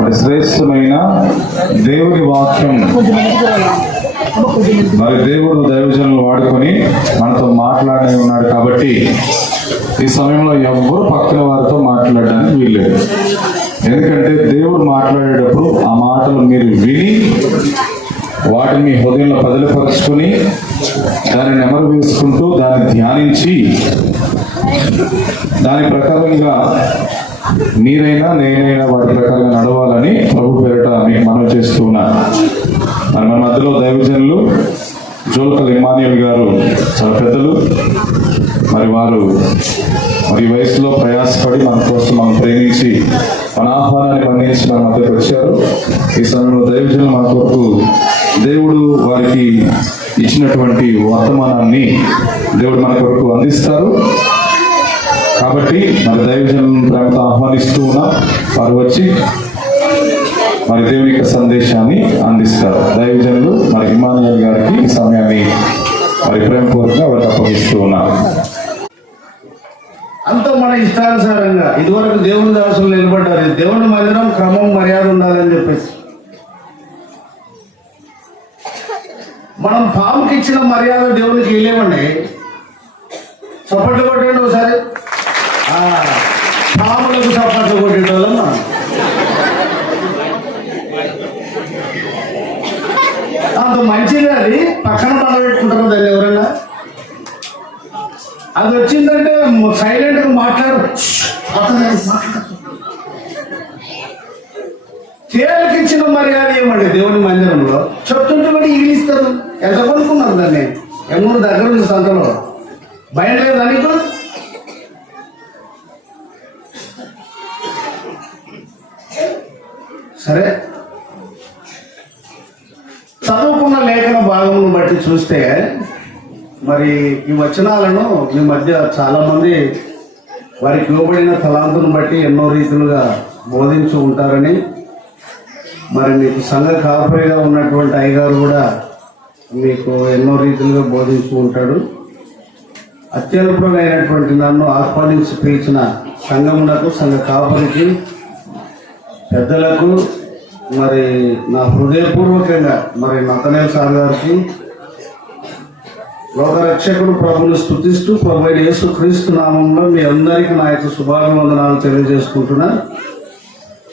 మరి శ్రేష్టమైన దేవుని వాక్యం మరి దేవుడు దైవజనులు వాడుకొని మనతో మాట్లాడే ఉన్నాడు కాబట్టి ఈ సమయంలో ఎవరు పక్కన వారితో మాట్లాడడానికి వీల్లేదు. ఎందుకంటే దేవుడు మాట్లాడేటప్పుడు ఆ మాటలు మీరు విని వాటిని మీ హృదయంలో బదిలిపరుచుకొని దాన్ని నెమరు వేసుకుంటూ దాన్ని ధ్యానించి దాని ప్రకారంగా మీరైనా నేనైనా వాటి ప్రకారంగా నడవాలని ప్రభు పేరిట మీకు మనవి చేస్తూ ఉన్నాను. మరి మన మధ్యలో దైవజనులు జోల్కల్ ఇమ్మాన్యుయల్ గారు చాలా పెద్దలు. మరి వారు మరి వయసులో ప్రయాసపడి మన కోసం మనం ప్రేమించి మన ఆహ్వానాన్ని మన్నించి మన మధ్యకు వచ్చారు. ఈ సమయంలో దైవజనులు మన కొరకు దేవుడు వారికి ఇచ్చినటువంటి వర్తమానాన్ని దేవుడు మన కొరకు అందిస్తారు. కాబట్టి మరి దైవజనులను ప్రేమతో ఆహ్వానిస్తూ ఉన్నాం. వారు వచ్చి మరి దేవుని యొక్క సందేశాన్ని అందిస్తారు. దైవజనులు మరి ఇమ్మాన్యుయల్ గారికి ఈ సమయాన్ని మరి ప్రేమపూర్వకంగా వారికి అప్పగిస్తూ ఉన్నారు. అంతా మన ఇష్టానుసారంగా ఇదివరకు దేవుని దాసులు నిలబడ్డారు. దేవుని మందిరం క్రమం మర్యాద ఉండాలని చెప్పేసి మనం పాముకి ఇచ్చిన మర్యాద దేవునికి వెళ్ళేమండి. చప్పట్లు కొట్టండి ఒకసారి. పాములకు చప్పట్లు కొట్టేటోళ్ళం మనం. అంత మంచిది అది పక్కన పండబెట్టుకుంటారు దాన్ని ఎవరైనా. అది వచ్చిందంటే సైలెంట్ గా మాట్లాడు. తేలికి ఇచ్చిన మర్యాద ఏమండి దేవుని మందిరంలో చెప్తుంటే కూడా ఇస్తారు. ఎంత కొనుక్కున్నారు దాన్ని? ఎన్నో దగ్గర ఉంది సంతలో. భయం లేదా నీకు? సరే, చదువుకున్న లేఖన భాగమును బట్టి చూస్తే మరి ఈ వచనాలను మీ మధ్య చాలా మంది వారికి ఇవ్వబడిన తలాంతును బట్టి ఎన్నో రీతులుగా బోధించి ఉంటారని, మరి మీకు సంఘ కాపరిగా ఉన్నటువంటి అయ్యగారు కూడా మీకు ఎన్నో రీతులుగా బోధించి ఉంటాడు. అత్యల్పులైనటువంటి నన్ను ఆహ్వానించి పిలిచిన సంఘమునకు, సంఘ కాపరికి, పెద్దలకు మరి నా హృదయపూర్వకంగా మరి నతనేల్ సార్ గారికి, లోకరక్షకుడు ప్రభుని స్తుతిస్తూ ప్రభు యేసుక్రీస్తు నామంలో మీ అందరికీ నా యొక్క శుభాభివందనాలు తెలియజేసుకుంటున్నా.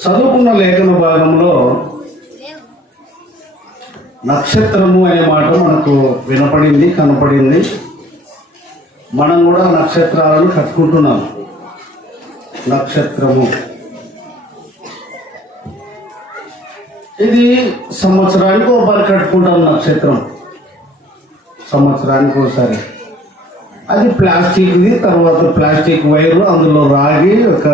చదువుకున్న లేఖన భాగంలో నక్షత్రము అనే మాట మనకు వినపడింది, కనపడింది. మనం కూడా నక్షత్రాలను కట్టుకుంటున్నాం. నక్షత్రము ఇది సంవత్సరానికి ఒకసారి కట్టుకుంటాం. నక్షత్రం సంవత్సరానికి ఒకసారి. అది ప్లాస్టిక్ది. తర్వాత ప్లాస్టిక్ వైరు, అందులో రాగి ఒక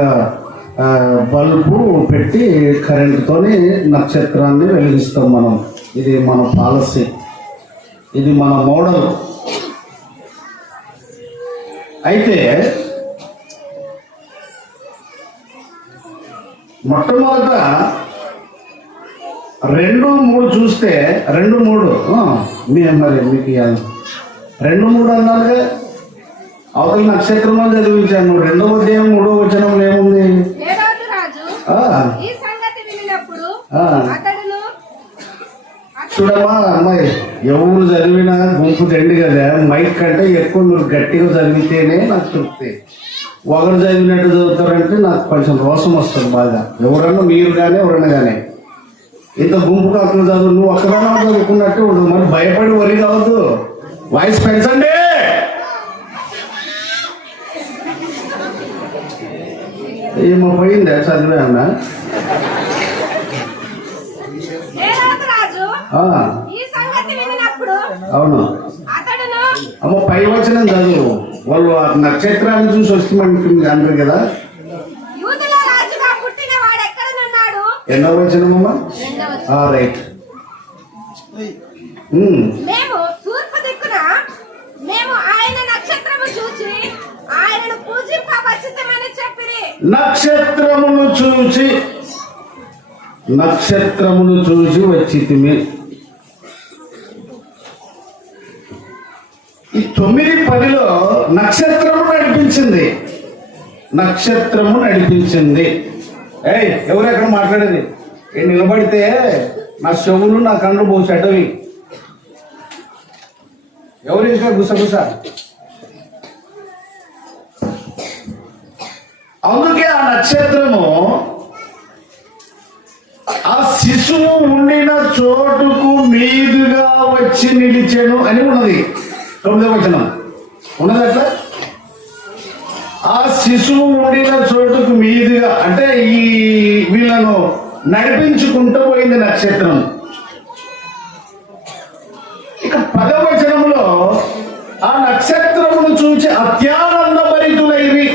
బల్బు పెట్టి కరెంటుతోని నక్షత్రాన్ని వెలిగిస్తాం మనం. ఇది మన పాలసీ, ఇది మన మోడల్. అయితే మొట్టమొదట 2-3 చూస్తే 2-3 మరి మీకు 2-3 అన్నారుగా. అవతల నక్షత్రం అని చదివించాను. 2వ అధ్యాయం 3వ వచనంలో ఏముంది? చూడమ్మా అమ్మాయి, ఎవరు చదివినా గుంపు తెండి కదా. మైక్ కంటే ఎక్కువ మీరు గట్టిగా చదివితేనే నాకు తృప్తి. ఒకరు చదివినట్టు చదువుతారంటే నాకు కొంచెం రోషం వస్తుంది బాగా. ఎవరన్నా మీరు కానీ ఎవరన్నా కానీ ఇంత గుంపు కాకుండా చదువు, నువ్వు ఒక్కదానా చదువుకున్నట్టు ఉండదు. మరి భయపడి వరి కావద్దు. వాయిస్ పెంచండి. ఏమో పోయిందే చదివానా? అవును అమ్మ, పై వచనం చదువు. వాళ్ళు ఆ నక్షత్రాన్ని చూసి వస్తామంటుంది అంటారు కదా. ఎన్నో వచనమ్మా? రైట్. నక్షత్రమును చూసి వచ్చితిమి. ఈ 9:10 నక్షత్రము నడిపించింది. ఎవరు ఎక్కడ మాట్లాడేది? నిలబడితే నా చెవులు నా కళ్ళు బహు చెడ్డవి. ఎవరు ఇంకా గుసగుస? అందుకే ఆ నక్షత్రము ఆ శిశువు ఉండిన చోటుకు మీదుగా వచ్చి నిలిచెను అని ఉన్నది. 9వ వచనం ఉన్నది అట్లా. ఆ శిశువు ఉండిన చోటుకు మీదుగా అంటే ఈ వీళ్ళను నడిపించుకుంటూ పోయింది నక్షత్రం. ఇక 10వ వచనంలో ఆ నక్షత్రమును చూచి అత్యానందభరితులైరి.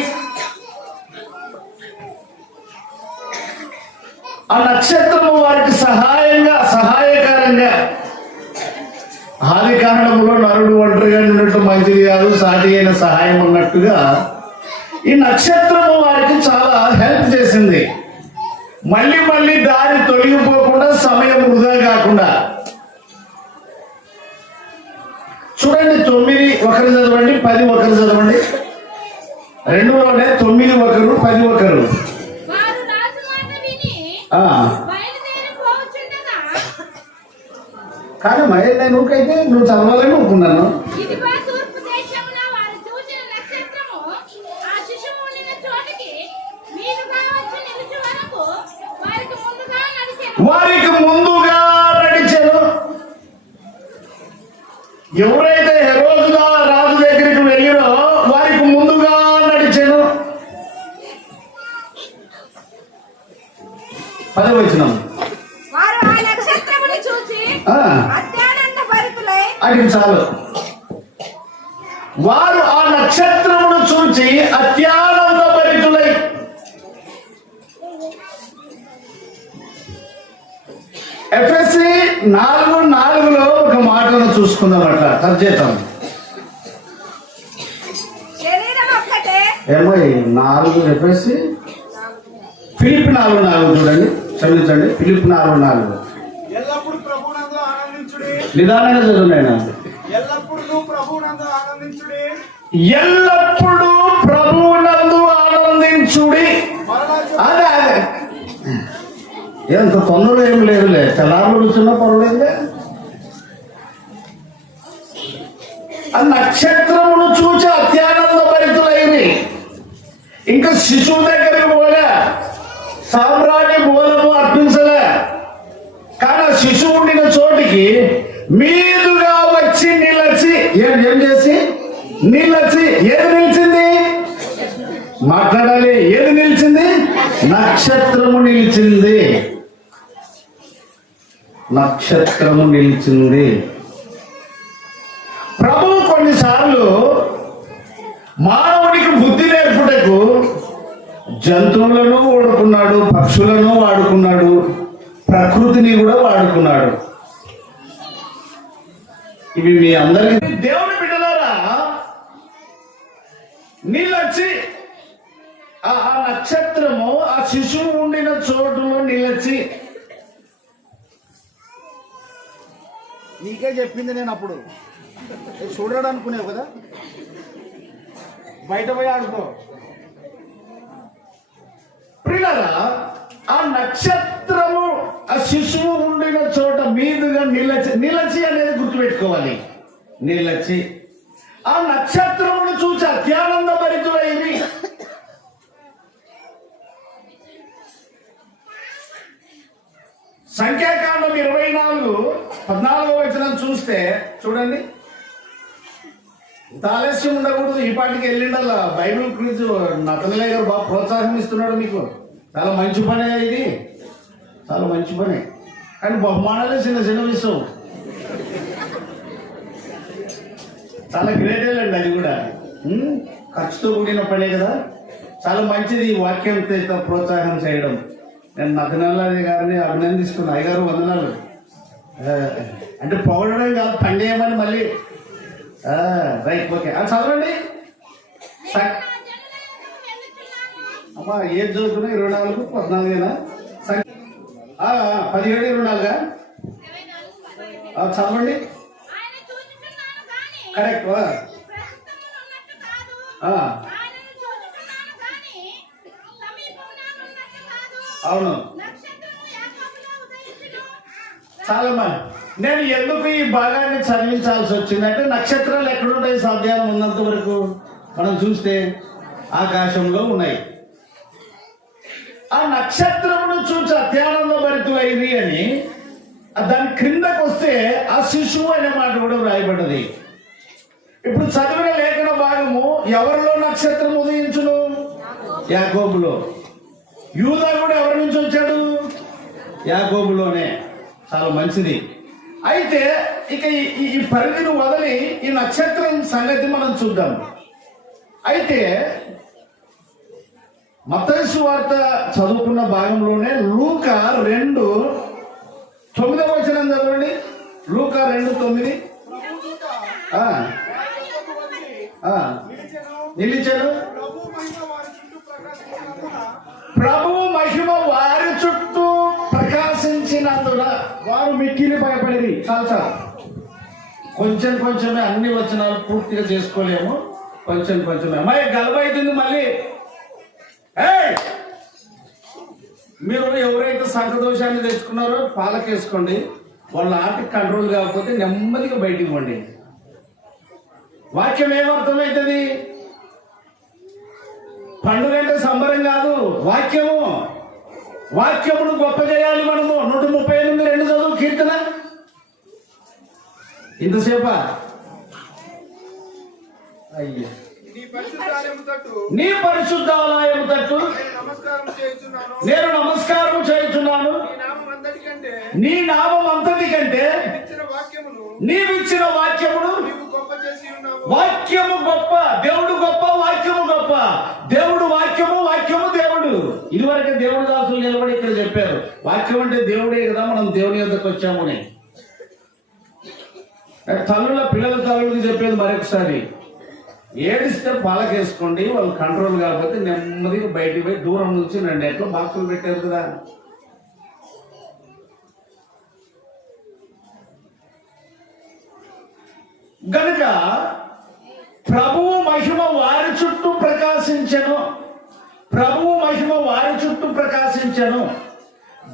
ఆ నక్షత్రము వారికి సహాయకరంగా ఆది కారణంలో నరుడు ఒంటరిగా ఉండటం మంచిది కాదు, సాటి అయిన సహాయం అన్నట్టుగా ఈ నక్షత్రము వారికి చాలా హెల్ప్ చేసింది. మళ్ళీ మళ్ళీ దారి తొలగిపోకుండా, సమయం వృధా కాకుండా. చూడండి, 9 ఒకరు చదవండి, 10 ఒకరు చదవండి. 2లోనే 9 ఒకరు, 10 ఒకరు. కానీ మహేష్ నేను ఊరికైతే నువ్వు చదవాలని ఊరుకున్నాను. వారికి ముందుగా నడిచెను. ఎవరైతే హెరోదుగా రాజు దగ్గరికి వెళ్ళిరో వారికి ముందుగా నడిచెను. 10వ వచనం. అది చాలు. వారు ఆ నక్షత్రమును చూచి అత్యానందభరితులై. ఎఫెసీ 4:4లో ఒక మాటను చూసుకుందామట. తర్జేతం ఏమో 4 ఎఫెసీ ఫిలిప్ 4:4 చూడండి, చదివించండి. ఫిలిప్ 4:4 నిదానంగా చదువున్నాయన. ఎల్లప్పుడూ ప్రభువునందు ఆనందించుడి. అదే ఎంత తొందరలో ఏం లేదులే, తెల్లారులు కూర్చున్నా పర్వాలేదులే. ఆ నక్షత్రమును చూచి అత్యానందభరితులైంది. ఇంకా శిశువు దగ్గరికి పోలే, సామ్రాజ్య బోధము అర్పించలే. కానీ శిశువు ఉండిన చోటికి మీదుగా వచ్చి నిలచి ఏం చేసి నిలచి. ఏది నిలిచింది? మాట్లాడాలి. ఏది నిలిచింది? నక్షత్రము నిలిచింది. నక్షత్రము నిలిచింది. ప్రభువు కొన్నిసార్లు మానవుడికి బుద్ధి నేర్పుటకు జంతువులను వాడుకున్నాడు, పక్షులను వాడుకున్నాడు, ప్రకృతిని కూడా వాడుకున్నాడు. ఇవి మీ అందరికీ దేవుని బిడ్డలారా, నిలచి ఆ నక్షత్రము ఆ శిశువు ఉండిన చోటులో నిలచి. నీకే చెప్పింది నేను అప్పుడు చూడడం అనుకునేవు కదా, బయట పోయి ఆడుకో. ప్రియులారా, ఆ నక్షత్రము ఆ శిశువు ఉండిన చోట మీదుగా నిలచి. నిలచి అనేది గుర్తుపెట్టుకోవాలి. నిలచి ఆ నక్షత్రమును చూసి అత్యానందభరితులైంది. సంఖ్యాకాండం 24:14వ వచనం చూస్తే చూడండి. ఇంత ఆలస్యం ఉండకూడదు. ఈ పాటికి వెళ్ళిండల్లా. బైబిల్ గురించి నతనలే గారు బాగా ప్రోత్సాహం ఇస్తున్నాడు మీకు. చాలా మంచి పనే ఇది, చాలా మంచి పనే. కానీ బహుమానాలే చిన్న చిన్న విషయం. చాలా గ్రేట్ అండి అది కూడా. ఖర్చుతో కూడిన పనే కదా. చాలా మంచిది ఈ వాక్యంతో ప్రోత్సాహం చేయడం. నేను నతనల్లాది గారిని అభినందిస్తున్నా. అయ్యగారు వందనాలు. అంటే పొగడడం కాదు, పండేయమని మళ్ళీ. Right, okay. అది చదవండి అమ్మా. ఏది చదువుతున్నా? 24:14 17:24 చదవండి. కరెక్ట్. అవును. చాలమ్మా. నేను ఎందుకు ఈ భాగాన్ని చదివించాల్సి వచ్చిందంటే నక్షత్రాలు ఎక్కడుంటాయి సాధ్యానం ఉన్నంత వరకు మనం చూస్తే ఆకాశంలో ఉన్నాయి. ఆ నక్షత్రమును చూసి అత్యానంద భరితులైంది అని దాని క్రిందకు వస్తే ఆ శిశువు అనే మాట కూడా వ్రాయబడ్డది. ఇప్పుడు చదివిన లేఖన భాగము ఎవరిలో నక్షత్రం ఉదయించును? యాకోబులో. యూదా కూడా ఎవరి నుంచి వచ్చాడు? యాకోబులోనే. చాలా మంచిది. అయితే ఇక ఈ పరిధిని వదిలి ఈ నక్షత్రం సంగతి మనం చూద్దాం. అయితే మత్తయి సువార్త చదువుకున్న భాగంలోనే లూకా 2:9 చదవండి. లూకా 2:9. నిలిచాను. ప్రభువు మహిమ వారి చుట్టూ ప్రకాశించినందున వారు మిక్కిలి భయపడేది. చాలా కొంచెమే అన్ని వచనాలు పూర్తిగా చేసుకోలేము. కొంచెమే అమ్మాయి గలబైతుంది మళ్ళీ. మీరు ఎవరైతే సంఖదోషాన్ని తెచ్చుకున్నారో పాలకేసుకోండి. వాళ్ళ ఆటకి కంట్రోల్ కాకపోతే నెమ్మదిగా బయటికి పోండి. వాక్యం ఏమర్థమవుతుంది? పండుగ అంటే సంబరం కాదు, వాక్యమును గొప్ప చేయాలి మనము. 138 చదువు కీర్తన. ఇంతసేపా? అయ్యా, నీ పరిశుద్ధాలయము తట్టు నేను నమస్కారం చేయుచున్నాను. నీ నామం అంతటి కంటే నీవిచ్చిన వాక్యమును. వాక్యము గొప్ప, దేవుడు గొప్ప, వాక్యము గొప్ప. దేవుడు వాక్యము, వాక్యము దేవుడు. ఇదివరకే దేవుడు దాసులు నిలబడి ఇక్కడ చెప్పారు, వాక్యం అంటే దేవుడే కదా, మనం దేవుని యొద్దకు వచ్చాము అని. పిల్లల తల్లులకి చెప్పేది మరొకసారి, ఏడిస్తే పాలకేసుకోండి. వాళ్ళు కంట్రోల్ కాకపోతే నెమ్మదిగా బయటికి పోయి దూరం నుంచి 2 ఎట్లా బాక్సులు పెట్టారు కదా. గనుక ప్రభువు మహిమ వారి చుట్టూ ప్రకాశించెను.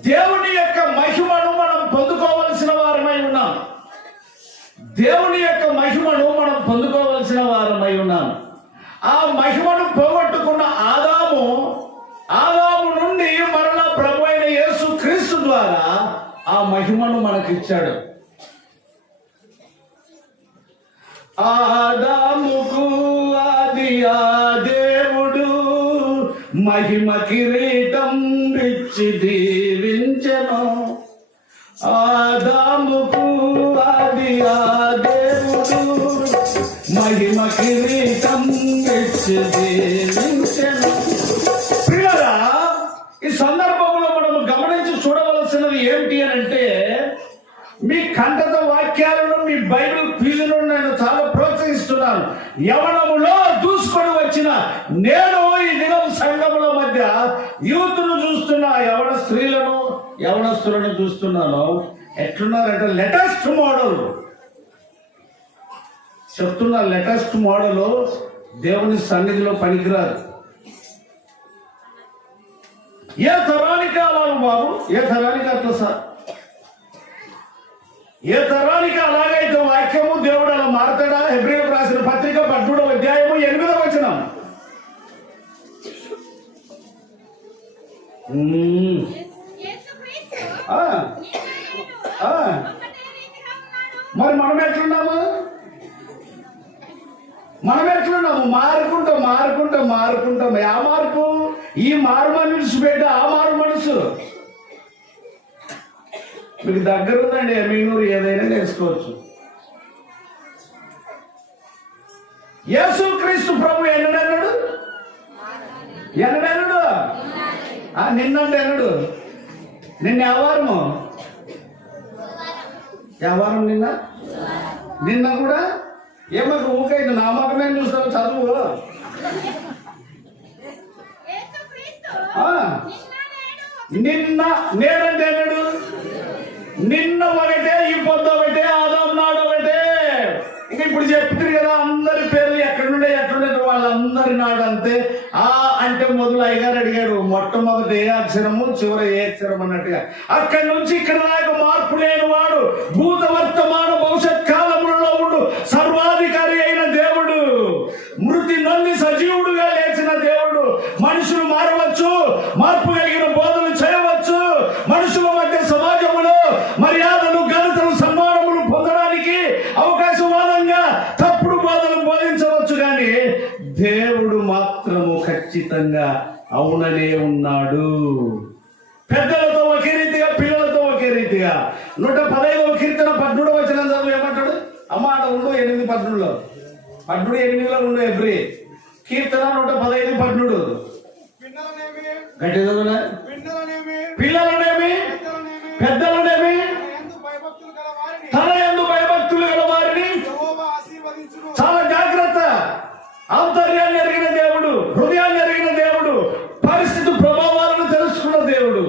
దేవుని యొక్క మహిమను మనం పొందుకోవలసిన వారమై ఉన్నాం. ఆ మహిమను పోగొట్టుకున్న ఆదాము నుండి మరలా ప్రభు అయిన యేసు క్రీస్తు ద్వారా ఆ మహిమను మనకిచ్చాడు. ఆదాముకు ఆది ఆ దేవుడు మహిమ కిరీటం ఇచ్చి దీవించెను. ఆదాముకు ఆది ఆ దేవుడు మహిమ కిరీటం ఇచ్చి దీవించెను. ప్రియులారా, ఈ సందర్భంలో మనం గమనించి చూడవలసినది ఏమిటి అని అంటే, మీ కంఠత వాక్యాలను, మీ బైబిల్ క్విజ్ను నేను చాలా ప్రోత్సహిస్తున్నాను. యవనములో దూసుకొని వచ్చిన నేను ఈ దినం సంఘముల మధ్య యూత్ను చూస్తున్నా, యవన స్త్రీలను, యవనస్తులను చూస్తున్నాను. ఎట్లున్నారంటే లేటెస్ట్ మోడల్ చెప్తున్నా. లేటెస్ట్ మోడల్ దేవుని సన్నిధిలో పనికిరాదు. ఏ తరానికి అలాగ బాబు, ఏ తరానికి అట్లా సార్, ఏ తరానికి అలాగైతే వాక్యము దేవుడు అలా మారతాడా? హెబ్రీయులకు రాసిన పత్రిక 13వ అధ్యాయము 8వ వచనం. మరి మనం ఎట్లున్నాము? మారుకుంటాం. ఆ మార్పు, ఈ మారు మనసు బిడ్డ, ఆ మారు మనసు మీకు దగ్గర ఉందండి. ఎమ్మిగనూరు ఏదైనా నేర్చుకోవచ్చు. యేసు క్రీస్తు ప్రభు ఎన్నడన్నాడు? నిన్నంటే ఎన్నడు? నిన్న ఎవరం నిన్న కూడా ఏమకు ఊకైంది. నా మగమే చూస్తావు చదువు. నిన్న నేనంటే ఎన్నడు? నిన్న ఒకటే, ఈ పొద్దు ఒకటే, ఆదాం నాడు ఒకటే. ఇంకా ఇప్పుడు చెప్తుంది కదా అందరి పేర్లు ఎక్కడుండే వాళ్ళందరూ కుదరినాడు అంతే. ఆ అంటే మొదలు అయ్యగారు అడిగాడు, మొట్టమొదటి ఏ అక్షరము, చివరి ఏ అక్షరం అన్నట్టుగా. అక్కడి నుంచి ఇక్కడ దాకా మార్పు లేని వాడు, భూత వర్తమాన భవిష్యత్ కాలములలో ఉండు సర్వాధికారి అయిన దేవుడు, మృతి నొంది సజీవుడుగా లేచిన దేవుడు. మనుషులు మారవచ్చు, మార్పు కలిగిన బోధనలు చేయవచ్చు, మనుషుల మధ్య సమాజంలో మర్యాదలు, ఘనతలు, సన్మానములు పొందడానికి అవకాశవాదంగా తప్పుడు బోధనలు బోధించవచ్చు, కానీ దేవుడు మాత్రము ఖచ్చితంగా అవుననే ఉన్నాడు. పెద్దలతో ఒకే రీతిగా, పిల్లలతో ఒకే రీతిగా. 115వ కీర్తన 17వ వచనం చదువు ఏమంటాడు? అమ్మ ఆడ ఉండు 8:18లో, 8:8లో ఉండు. ఎవ్రీ కీర్తన 115:17 గట్టి చదువునా? పిల్లలనేమి పెద్దలనేమి తన యందు భయభక్తులు గల వారిని. చాలా జాగ్రత్త. ఆంతర్యాన్ని ఎరిగిన దేవుడు, హృదయాన్ని ఎరిగిన దేవుడు, పరిస్థితి ప్రభావాలను తెలుసుకున్న దేవుడు,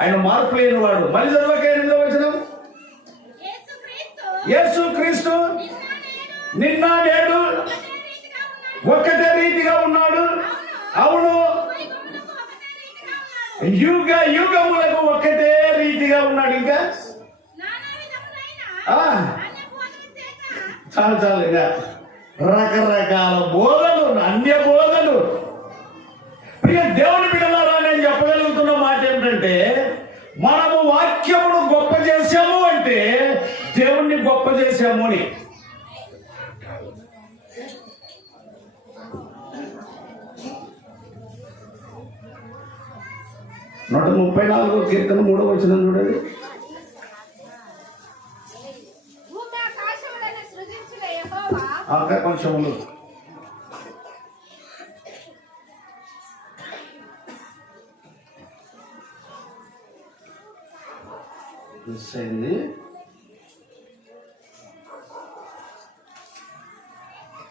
ఆయన మార్పు లేని వాడు. మళ్ళీ చదవక 8వ వచనం. యేసు క్రీస్తు నిన్న నేడు ఒకటే రీతిగా ఉన్నాడు. అవును, యుగ యుగములకు ఒకటే రీతిగా ఉన్నాడు. ఇంకా చాలు చాలు. ఇక రకరకాల బోధలు, అన్య బోధలు. ప్రియ దేవుని బిడ్డలారా, నేను చెప్పగలుగుతున్న మాట ఏమిటంటే, మనము వాక్యమును గొప్ప చేశాము అంటే దేవుణ్ణి గొప్ప చేశాము అని. నూట 34వ కీర్తన 3వ వచనం చూడండి. ఆకాశములు మిస్ అయింది.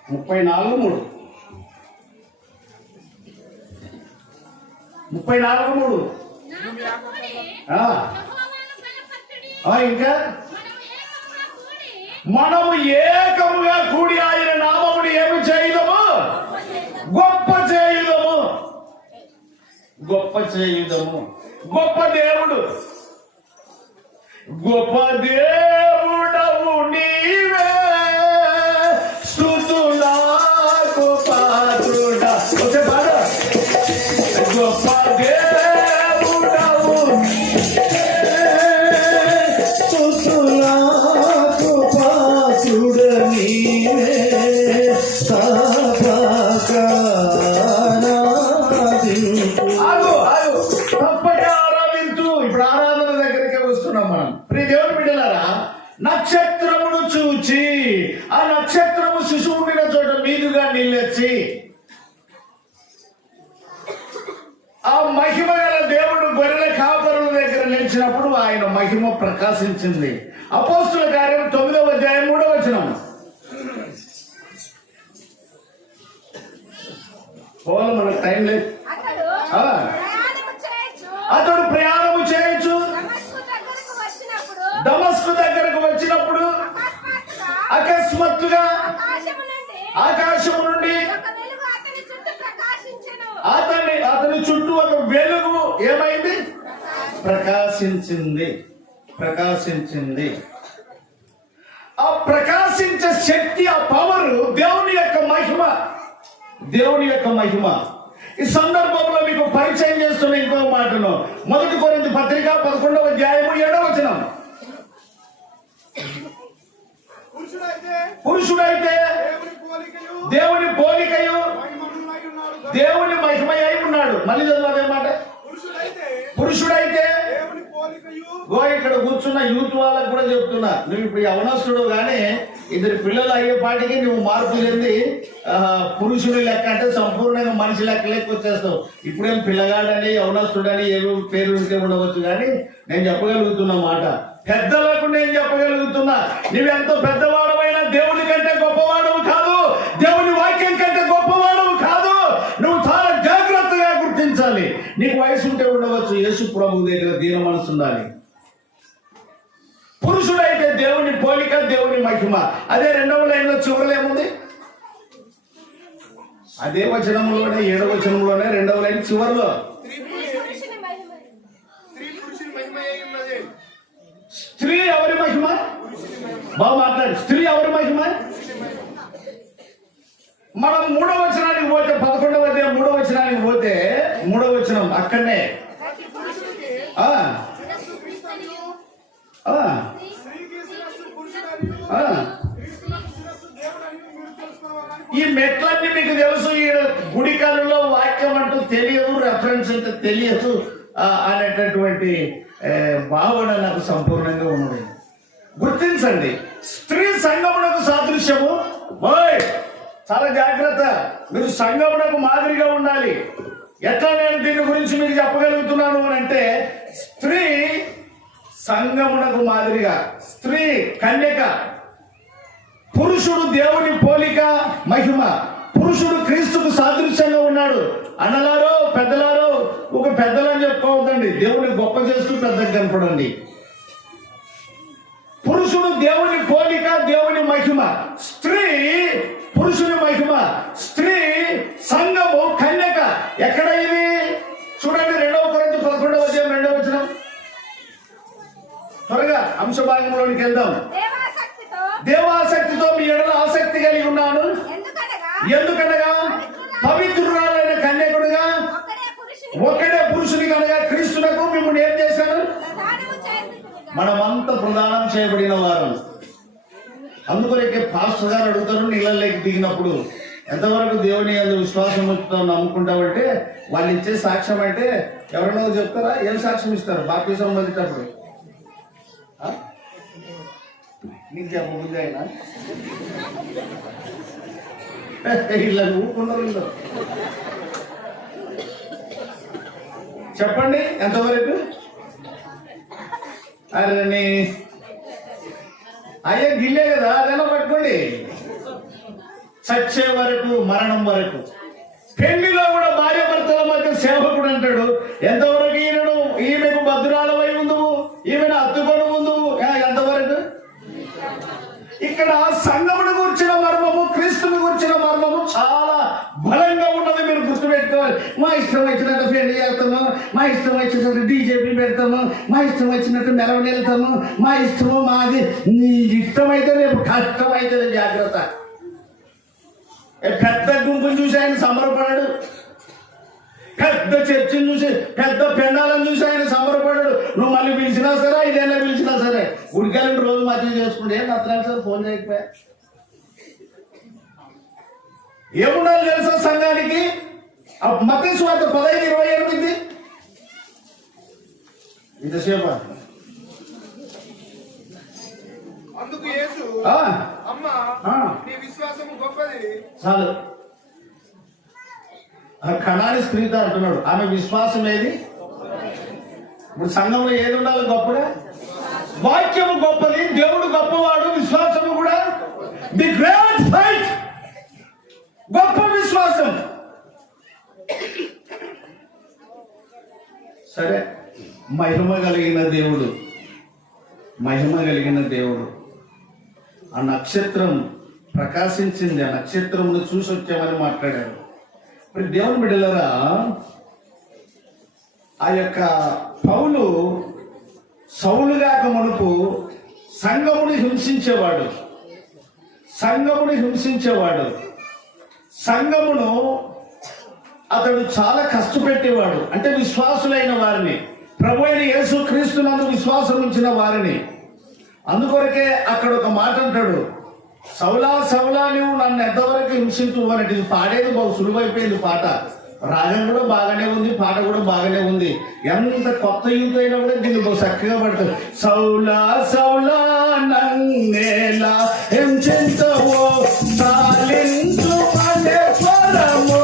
34:3 34:3. ఇంకా మనము ఏకముగా కూడి ఆయన నామముని ఏమి చేయుదము? గొప్ప చేయుదము. గొప్ప చేయుదము. గొప్ప దేవుడు, గొప్ప దేవుడవు నీవే, స్తుతులకు పాత్రుడా. ఓకే పాడ. గొప్ప దేవుడవు, స్తుతులకు పాత్రుడ నీవే, తప్పక ఆరాధించు. ఇప్పుడు ఆరాధన దగ్గరికి వస్తున్నాం మనం. ప్రియ దేవుని బిడ్డలారా, నక్షత్రమును చూచి ఆ నక్షత్రము శిశువు ఉండిన చోట మీదుగా నిలిచి, ఆ మహిమ గల దేవుడు గొర్రెల కాపరుల దగ్గర నిలిచినప్పుడు ఆయన మహిమ ప్రకాశించింది. అపోస్తుల కార్యం 9వ అధ్యాయం 3వ వచనం. మనకు టైం లేదు. అతడు ప్రయాణము చేయొచ్చు. దమస్కు దగ్గరకు వచ్చినప్పుడు అకస్మాత్తుగా ఆకాశము నుండి అతని చుట్టూ ఒక వెలుగు ఏమైంది? ప్రకాశించింది. ప్రకాశించింది. ఆ ప్రకాశించే శక్తి, ఆ పవర్ దేవుని యొక్క మహిమ. దేవుని యొక్క మహిమ. ఈ సందర్భంలో మీకు పరిచయం చేస్తున్న ఇంకో మాటను 1 కొరింథీ పత్రిక 11వ అధ్యాయము 7వ వచనం. పురుషుడైతే దేవుని పోలికయు దేవుని మహిమ అయి ఉన్నాడు. మళ్ళీ చదవాలి మాట. పురుషుడైతే ఇక్కడ కూర్చున్న యూత్ వాళ్ళకు కూడా చెప్తున్నా, నువ్వు ఇప్పుడు యవనస్తుడు కానీ 2 పిల్లలు అయ్యేపాటికి నువ్వు మార్పు చెంది పురుషుడు లెక్క అంటే సంపూర్ణంగా మనిషి లెక్క వచ్చేస్తావు. ఇప్పుడేం పిల్లగాడని యవనస్తుడని ఏవో పేరు ఉంటే ఉండవచ్చు, కానీ నేను చెప్పగలుగుతున్న మాట పెద్దలకు నేను చెప్పగలుగుతున్నా, నువ్వెంతో పెద్దవాడమైనా దేవుని కంటే గొప్పవాడవు కాదు, దేవుని వాక్యం కంటే గొప్పవాడవు కాదు. నువ్వు చాలా జాగ్రత్తగా గుర్తించాలి. నీకు వయసు ఉంటే ఉండవచ్చు, యేసు ప్రభు దగ్గర దీన మనసు ఉండాలి. పురుషుడైతే దేవుని పోలిక, దేవుని మహిమ. అదే 2వ లైన్లో చివరిలో ఏముంది? అదే వచనంలోనే 7వ వచనంలోనే 2వ లైన్ చివరిలో స్త్రీ ఎవరి మహిమ? బాబు మాట్లాడు. స్త్రీ ఎవరి మహిమ? మనం 3వ వచనానికి పోతే 11వ అధ్యాయం 3వ వచనానికి పోతే 3వ వచనం అక్కడనే ఈ మెట్లన్నీ మీకు తెలుసు. ఈ గుడికాలలో వాక్యం అంటూ తెలియదు, రెఫరెన్స్ అంటే తెలియదు అనేటటువంటి భావన నాకు సంపూర్ణంగా ఉన్నది. గుర్తించండి, స్త్రీ సంగమునకు సాదృశ్యము. చాలా జాగ్రత్త, మీరు సంగమునకు మాదిరిగా ఉండాలి. ఎట్లా నేను దీని గురించి మీకు చెప్పగలుగుతున్నాను అని అంటే, స్త్రీ సంగమునకు మాదిరిగా, స్త్రీ కన్యక, పురుషుడు దేవుని పోలిక మహిమ, పురుషుడు క్రీస్తుకు సాదృశ్యంగా ఉన్నాడు. అన్నలారో పెద్దలారో, ఒక పెద్దలు అని చెప్పుకోవద్దండి, దేవుని గొప్ప చేస్తూ పెద్దగా కనపడండి. పురుషుడు దేవుని పోలిక, దేవుని మహిమ, స్త్రీ పురుషుని మహిమ, స్త్రీ సంఘము కన్యక. ఎక్కడ ఇది చూడండి, 2వ కొరింథీ 11వ అధ్యాయం 2వ వచనం. త్వరగా అంశ భాగంలోనికి వెళ్దాం. దేవాసక్తితో మీ ఎడల ఆసక్తి కలిగి ఉన్నాను, ఎందుకనగా పవిత్రురాలైన కన్యకుడుగా ఒక్కడే పురుషునికి అనగా క్రీస్తునకు మిమ్మల్ని ఏం చేశాను? మనమంతా ప్రదానం చేయబడిన వారు. అందుకొరకే పాస్టర్ గారు అడుగుతారు, నీళ్ళలోకి దిగినప్పుడు ఎంతవరకు దేవుని అందు విశ్వాసం నమ్ముకుంటామంటే, వాళ్ళు ఇచ్చే సాక్ష్యం అంటే ఎవరైనా చెప్తారా? ఏం సాక్ష్యం ఇస్తారు? బాప్తిజం పొందేటప్పుడు నీకు చెప్పబుద్ధి అయినా ఇలా ఊరుకున్నారు. చెప్పండి ఎంతవరకు? అరే అయ్యా గిల్లే కదా, అదైనా పట్టుకోండి. చచ్చే వరకు, మరణం వరకు. పెళ్లిలో కూడా భార్య భర్తల మధ్య సేవకుడు అంటాడు. ఎంతవరకు ఈమెకు భద్రాలవై ఉందువు, ఈమెను హత్తుకొని ఉందువు, ఎంతవరకు? ఇక్కడ సంఘమును గురించిన మర్మము, క్రీస్తుని గురించిన మర్మము చాలా బలంగా ఉన్నది. మీరు గుర్తుపెట్టుకోవాలి. మా ఇష్టం వచ్చినట్టు పెళ్లి చేస్తాము, మా ఇష్టం వచ్చినట్టు డీజేపీ పెడతాము, మా ఇష్టం వచ్చినట్టు మెరవని వెళ్తాము, మా ఇష్టము మాది. నీ ఇష్టమైతే రేపు కష్టమైతే జాగ్రత్త. పెద్ద గుంపును చూసి ఆయన సంబరపడాడు, పెద్ద చర్చిని చూసి, పెద్ద పెండాలను చూసి ఆయన సంబరపడాడు. నువ్వు మళ్ళీ పిలిచినా సరే, 5 ఏళ్ళ పిలిచినా సరే, గుడికాయలను రోజు మధ్య చేసుకుంటే నత్తనాడు సార్ ఫోన్ చేయకపోయా. ఏముండాలి తెలుసా సంఘానికి? మత్తయి సువార్త 15:28 ఇంతసేపు. అందుకు యేసు అమ్మా నీ విశ్వాసము గొప్పది. చాలు. కణాని స్త్రీతో అంటున్నాడు, ఆమె విశ్వాసం ఏది? ఇప్పుడు సంఘంలో ఏది ఉండాలి? గొప్పగా వాక్యము గొప్పది, దేవుడు గొప్పవాడు, విశ్వాసము కూడా ది గ్రేట్ ఫైట్, గొప్ప విశ్వాసం. సరే, మహిమ కలిగిన దేవుడు, మహిమ కలిగిన దేవుడు. ఆ నక్షత్రం ప్రకాశించింది, ఆ నక్షత్రంను చూసి వచ్చామని మాట్లాడారు. మరి దేవుని బిడ్డలారా, ఆ యొక్క పౌలు సౌలుగాక మునుపు సంఘముని హింసించేవాడు, సంఘమును హింసించేవాడు. సంఘమును అతడు చాలా కష్టపెట్టేవాడు. అంటే విశ్వాసులైన వారిని, ప్రభు అయిన యేసు క్రీస్తునందు విశ్వాసం ఉంచిన వారిని. అందుకొరకే అక్కడ ఒక మాట అంటాడు, సౌలా సౌలా నువ్వు నన్ను ఎంతవరకు హింసించు అన్నట్టు. ఇది పాడేది బహు సులువైపోయింది. పాట రాగం కూడా బాగానే ఉంది, పాట కూడా బాగానే ఉంది. ఎంత కొత్త యూత్ అయినా కూడా దీన్ని బహు చక్కగా పడుతుంది. సౌలా సౌలా నన్నేలా హింసించవో సాలించు అనే పరమో,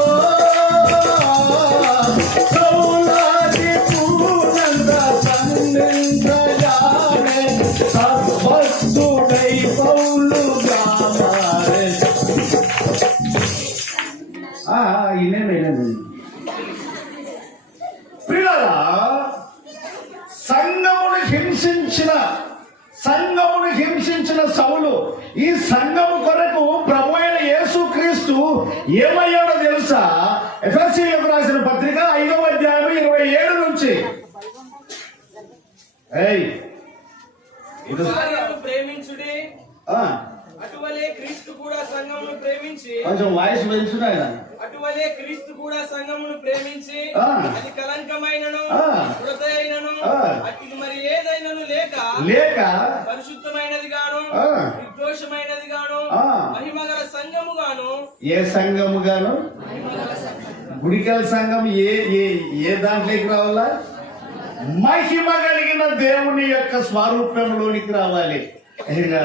సౌలాది పూనంద సన్నిందయానే సద్భక్తుడై పౌలుగా మారే. ఇనేమేనండి ప్రియులారా, సంఘమును హింసించిన సౌలు ఈ సంఘము కొరకు ప్రభు అయిన యేసు క్రీస్తు ఏమయ్యాడో తెలుసు. తెలుసా? ఎఫెసీయులకు రాసిన పత్రిక 5వ అధ్యాయం 27 నుంచి. భార్యను ప్రేమించుడి, ఆ, అటువలే క్రీస్తు కూడా సంఘమును ప్రేమించి, కొంచెం వాయిస్ పెంచున్నాయి. అటువలే క్రీస్తు కూడా సంఘమును ప్రేమించి, ఆ. అది కలంకమైనను ఆ. మృతైనను ఆ. అట్టి మరి ఏదైనను లేక పరిశుద్ధమైనది గాను ఆ. నిర్దోషమైనది గాను ఆ. మహిమగల సంఘము గాను. ఏ సంఘము గాను? గుడికల సంఘం ఏ ఏ ఏ దాంట్లోకి రావాలా? మహిమ కలిగిన దేవుని యొక్క స్వరూపంలోనికి రావాలి. ఇంకా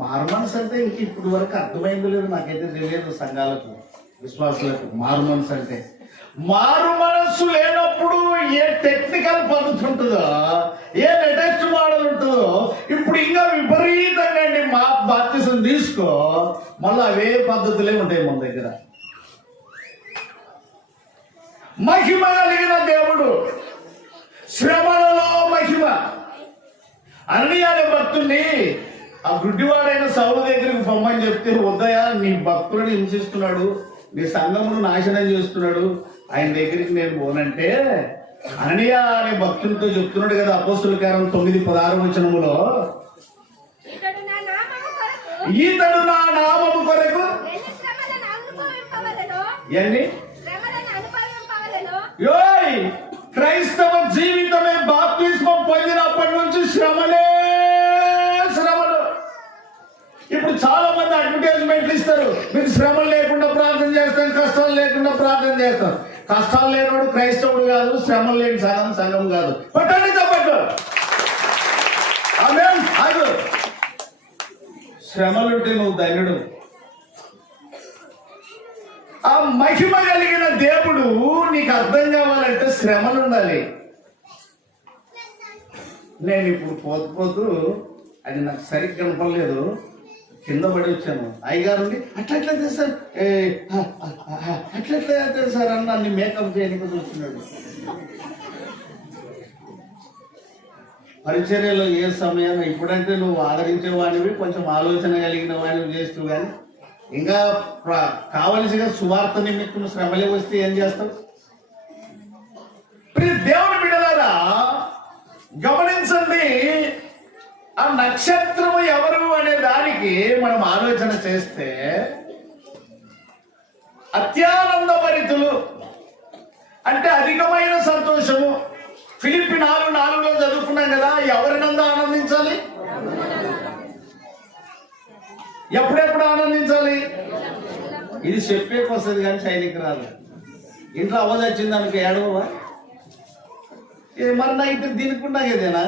మారుమనసు అంటే ఇంక ఇప్పుడు వరకు అర్థమైందో లేదు నాకైతే తెలియదు. సంఘాలకు, విశ్వాసులకు మారుమనసు అంటే, మారు మనస్సు లేనప్పుడు ఏ టెక్నికల్ పద్ధతి ఉంటుందో, ఏ లేటెస్ట్ మోడల్ ఉంటుందో, ఇప్పుడు ఇంకా విపరీతంగా అండి. మా బాప్తిసం తీసుకో, మళ్ళీ అవే పద్ధతులే ఉంటాయి మన దగ్గర. మహిమ కలిగిన దేవుడు, శ్రమలలో మహిమ. అననీయ అనే భక్తుడిని ఆ గుడ్డివాడైన సౌలు దగ్గరికి పొమ్మని చెప్తే, వద్దయా నీ భక్తుడిని హింసిస్తున్నాడు, నీ సంఘమును నాశనం చేస్తున్నాడు, ఆయన దగ్గరికి నేను పోనంటే, అననీయ అనే భక్తునితో చెప్తున్నాడు కదా అపోస్తుల కార్యం 9:16 ఈతడు నా నామము కొరకు ఎన్ని యోయ్ క్రైస్తవ జీవితమే బాప్తిస్మం పొందినప్పటి నుంచి శ్రమలే శ్రమలు. ఇప్పుడు చాలా మంది అడ్వర్టైజ్మెంట్లు ఇస్తారు, మీకు శ్రమలు లేకుండా ప్రార్థన చేస్తాం, కష్టాలు లేకుండా ప్రార్థన చేస్తాం. కష్టాలు లేనివాడు క్రైస్తవుడు కాదు, శ్రమలు లేని సంఘం కాదు. పట్టండి తప్పట్టు. ఆమేన్. ఆగు. శ్రమలుంటే నువ్వు ధన్యుడు. ఆ మహిమ కలిగిన దేవుడు నీకు అర్థం కావాలంటే శ్రమలు ఉండాలి. నేను ఇప్పుడు పోతూ అది నాకు సరిగ్గా కనపడలేదు, కింద పడి వచ్చాను. అయ్యగారు అట్లా చేశారు, అట్లా చేశారు అని నన్ను మేకప్ చేయడానికి చూస్తున్నాడు. పరిచర్యలో ఏ సమయం ఇప్పుడంటే నువ్వు ఆదరించే వాడివి, కొంచెం ఆలోచన కలిగిన వాడివి చేస్తూ, కానీ ఇంకా కావలసిగా సువార్త నిమిత్తం శ్రమలే వస్తే ఏం చేస్తావు? దేవుని బిడ్డలారా గమనించండి, ఆ నక్షత్రము ఎవరు అనే దానికి మనం ఆలోచన చేస్తే, అత్యానందభరితులు అంటే అధికమైన సంతోషము. ఫిలిప్పి 4:4 చదువుకున్నాం కదా, ఎవరినంద ఆనందించాలి? ఎప్పుడెప్పుడు ఆనందించాలి? ఇది చెప్పేకి వస్తుంది కానీ సైనిక రాదు. ఇంట్లో అవ్వదు వచ్చింది దానికి ఏడవా? ఏమన్నా అయితే దీనికి ఏదేనా?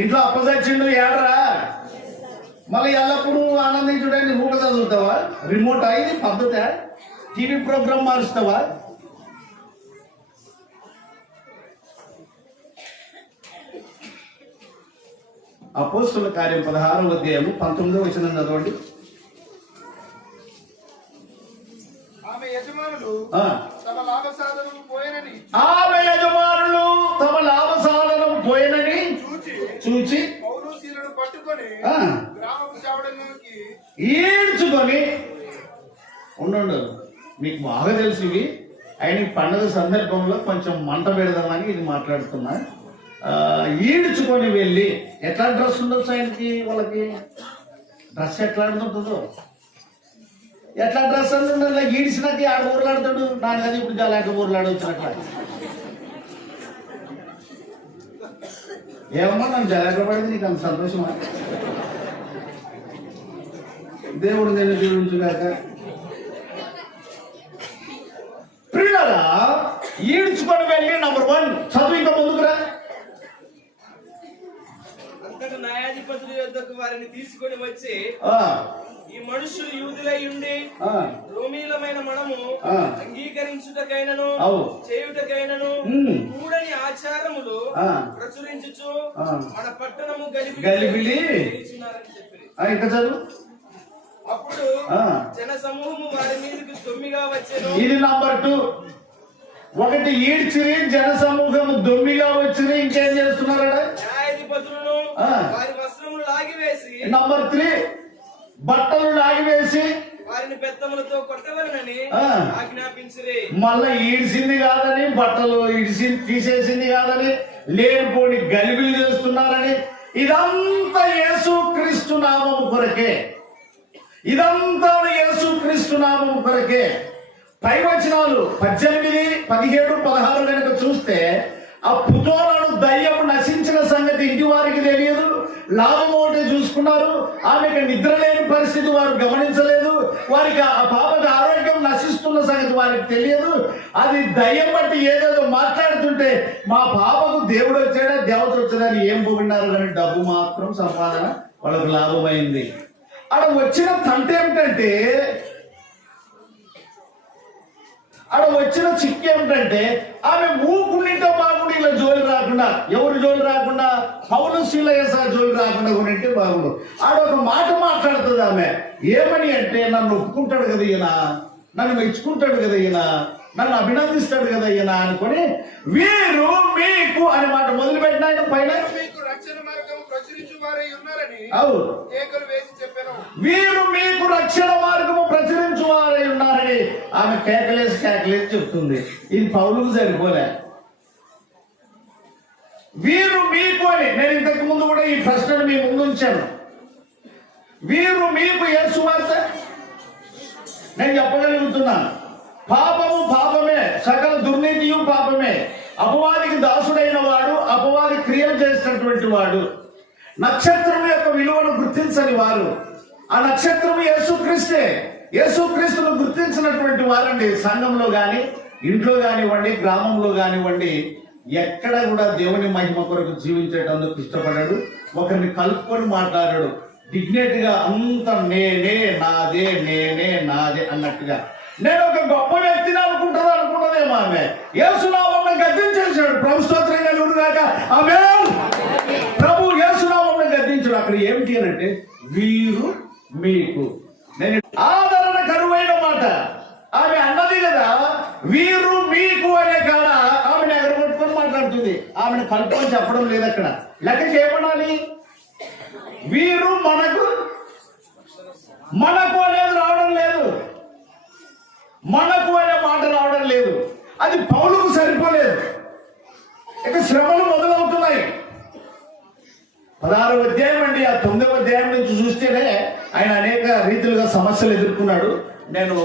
ఇంట్లో అప్పదచ్చిండు ఏడరా, మళ్ళీ ఎల్లప్పుడు ఆనందించడానికి మూట చదువుతావా? రిమోట్ అయింది పద్ధతి, టీవీ ప్రోగ్రామ్ మారుస్తావా? అపోస్తుల కార్యం 16వ అధ్యాయము 19వ వచనం చదవండి. ఆమె యజమానులు ఆ. తమ లాభసాధనము పోయినని చూచి పౌలు శీలను పట్టుకొని గ్రామపు చావడంలోకి ఈడ్చుకొని ఉండు. మీకు బాగా తెలుసు ఇవి. ఆయన పండుగ సందర్భంలో కొంచెం మంట పెడదామని ఇది మాట్లాడుతున్నా. ఈడ్చుకొని వెళ్ళి, ఎట్లా డ్రెస్ ఉండొచ్చు ఆయనకి? వాళ్ళకి డ్రెస్ ఎట్లా ఉంటుందో, ఎట్లా డ్రెస్ అంటే ఈడ్చినకి ఆడ ఊర్లాడతాడు. నాకు అది ఇప్పుడు అలాంటి ఊర్లాడొచ్చినట్ల ఏమమ్మా నన్ను జలాట పడింది, నీకు అంత సంతోషమా? దేవుడు నేను జీవించుగాక. ప్రియులారా, ఈడ్చుకొని వెళ్ళి నంబర్ 1 చదువు, ఇంకా ముందుకురా. అంతట న్యాయాధిపతుల యొద్దకు వారిని తీసుకొని వచ్చి, ఈ మనుషులు యూదులై ఉండి రోమీలమైన మనము అంగీకరించుటకైనను చేయుటకైనను కూడని ఆచారములు ప్రచురించుచు మన పట్టణము గలిబిలి చెప్పి. ఇంకా చదువు. అప్పుడు జన సమూహము వారి మీదకి దొమ్మిగా వచ్చెను. ఇది నంబర్ 2. ఒకటి ఈడ్చిరి, జన సమూహం దొమ్మిగా వచ్చిరి. ఇంకేం చేస్తున్నారా? న్యాయాధిపతులను వారి వస్త్రములు లాగివేసి. నంబర్ 3, బట్టలు లాగివేసి వారిని బెత్తములతో కొట్టవలనని ఆ. ఆజ్ఞాపించిరి. మళ్ళా ఈడిసింది కాదని, బట్టలు తీసేసింది కాదని, లేనిపోని గలిబిలి చేస్తున్నారని, ఇదంతా యేసుక్రీస్తు నామము కొరకే. ఇదంతా యేసుక్రీస్తు నామము కొరకే. పై వచనాలు 18, 17, 16 కనుక చూస్తే ఆ పుతోలను దయ్యం నశించిన సంగతి ఇంటి వారికి తెలియదు. లాభం ఒకటి చూసుకున్నారు. ఆమెకు నిద్ర లేని పరిస్థితి వారు గమనించలేదు. వారికి ఆ పాపకి ఆరోగ్యం నశిస్తున్న సంగతి వారికి తెలియదు. అది దయ్యం బట్టి ఏదేదో మాట్లాడుతుంటే మా పాపకు దేవుడు వచ్చాడా దేవత వచ్చాడని ఏం పొగిడినారు, కానీ డబ్బు మాత్రం సంపాదన వాళ్ళకు లాభమైంది. అక్కడ వచ్చిన తంట ఏమిటంటే, అక్కడ వచ్చిన చిక్కు ఏమిటంటే, ఆమె మూకుండింటే బాగుండు, ఇలా జోలి రాకుండా. ఎవరు జోలి రాకుండా? పౌలు శీలయస జోలి రాకుండా ఉంటే బాగుండు. ఆడ ఒక మాట మాట్లాడుతుంది ఆమె. ఏమని అంటే, నన్ను ఒప్పుకుంటాడు కదా ఈయన, నన్ను మెచ్చుకుంటాడు కదా ఈయన, నన్ను అభినందిస్తాడు కదా ఈయన అనుకొని, వీరు మీకు అనే మాట మొదలుపెట్టిన ఆయన పైన మీకు రక్షణ మార్గం ప్రచురించు వారై ఉన్నారని అవును కేకలు వేసి చెప్పాను. వీరు మీకు రక్షణ మార్గము ప్రచురించు వారై ఉన్నారని ఆమె కేకలేసి చెప్తుంది. ఇది పౌలుకు సరిపోలే. వీరు మీకు అని నేను ఇంతకు ముందు కూడా ఈ ప్రశ్నను మీ ముందు ఉంచాను. వీరు మీకు యేసు వార్త నేను చెప్పగలుగుతున్నాను. పాపము పాపమే, సకల దుర్నీతియు పాపమే. అపవాదికి దాసుడైన వాడు, అపవాది క్రియలు చేసినటువంటి వాడు, నక్షత్రం యొక్క విలువను గుర్తించని వారు. ఆ నక్షత్రం యేసుక్రీస్తే. యేసుక్రీస్తును గుర్తించినటువంటి వారండి సంఘంలో కానీ, ఇంట్లో కానివ్వండి, గ్రామంలో కానివ్వండి, ఎక్కడ కూడా దేవుని మహిమ కొరకు జీవించేటందుకు ఇష్టపడాడు. ఒకరిని కలుపుకొని మాట్లాడాడు. డిగ్నేట్గా అంత నేనే నాదే, నేనే నాదే అన్నట్టుగా. నేను ఒక గొప్ప వ్యక్తిని అనుకుంటున్నదేమో ఆమె. యేసునామమును గద్దించేశాడు. ప్రభు స్తోత్రం కలుగును గాక. ఆమేన్. ప్రభు యేసునామమును గద్దించాడు. అక్కడ ఏమిటి అని అంటే, వీరు మీకు. నేను ఆదరణ కరువైన మాట ఆమె అన్నది కదా. వీరు మీకు అనే కాడ ఆమెను ఎగరగొట్టుకొని మాట్లాడుతుంది. ఆమెను కలుపుకొని చెప్పడం లేదు. అక్కడ లెక్క చేయబడాలి. వీరు మనకు అనేది రావడం లేదు. మనకు అనే మాట రావడం లేదు. అది పౌలుకు సరిపోలేదు. ఇక శ్రమలు మొదలవుతున్నాయి. 16వ అధ్యాయం అండి. ఆ 9వ అధ్యాయం నుంచి చూస్తేనే ఆయన అనేక రీతిలుగా సమస్యలు ఎదుర్కొన్నాడు. నేను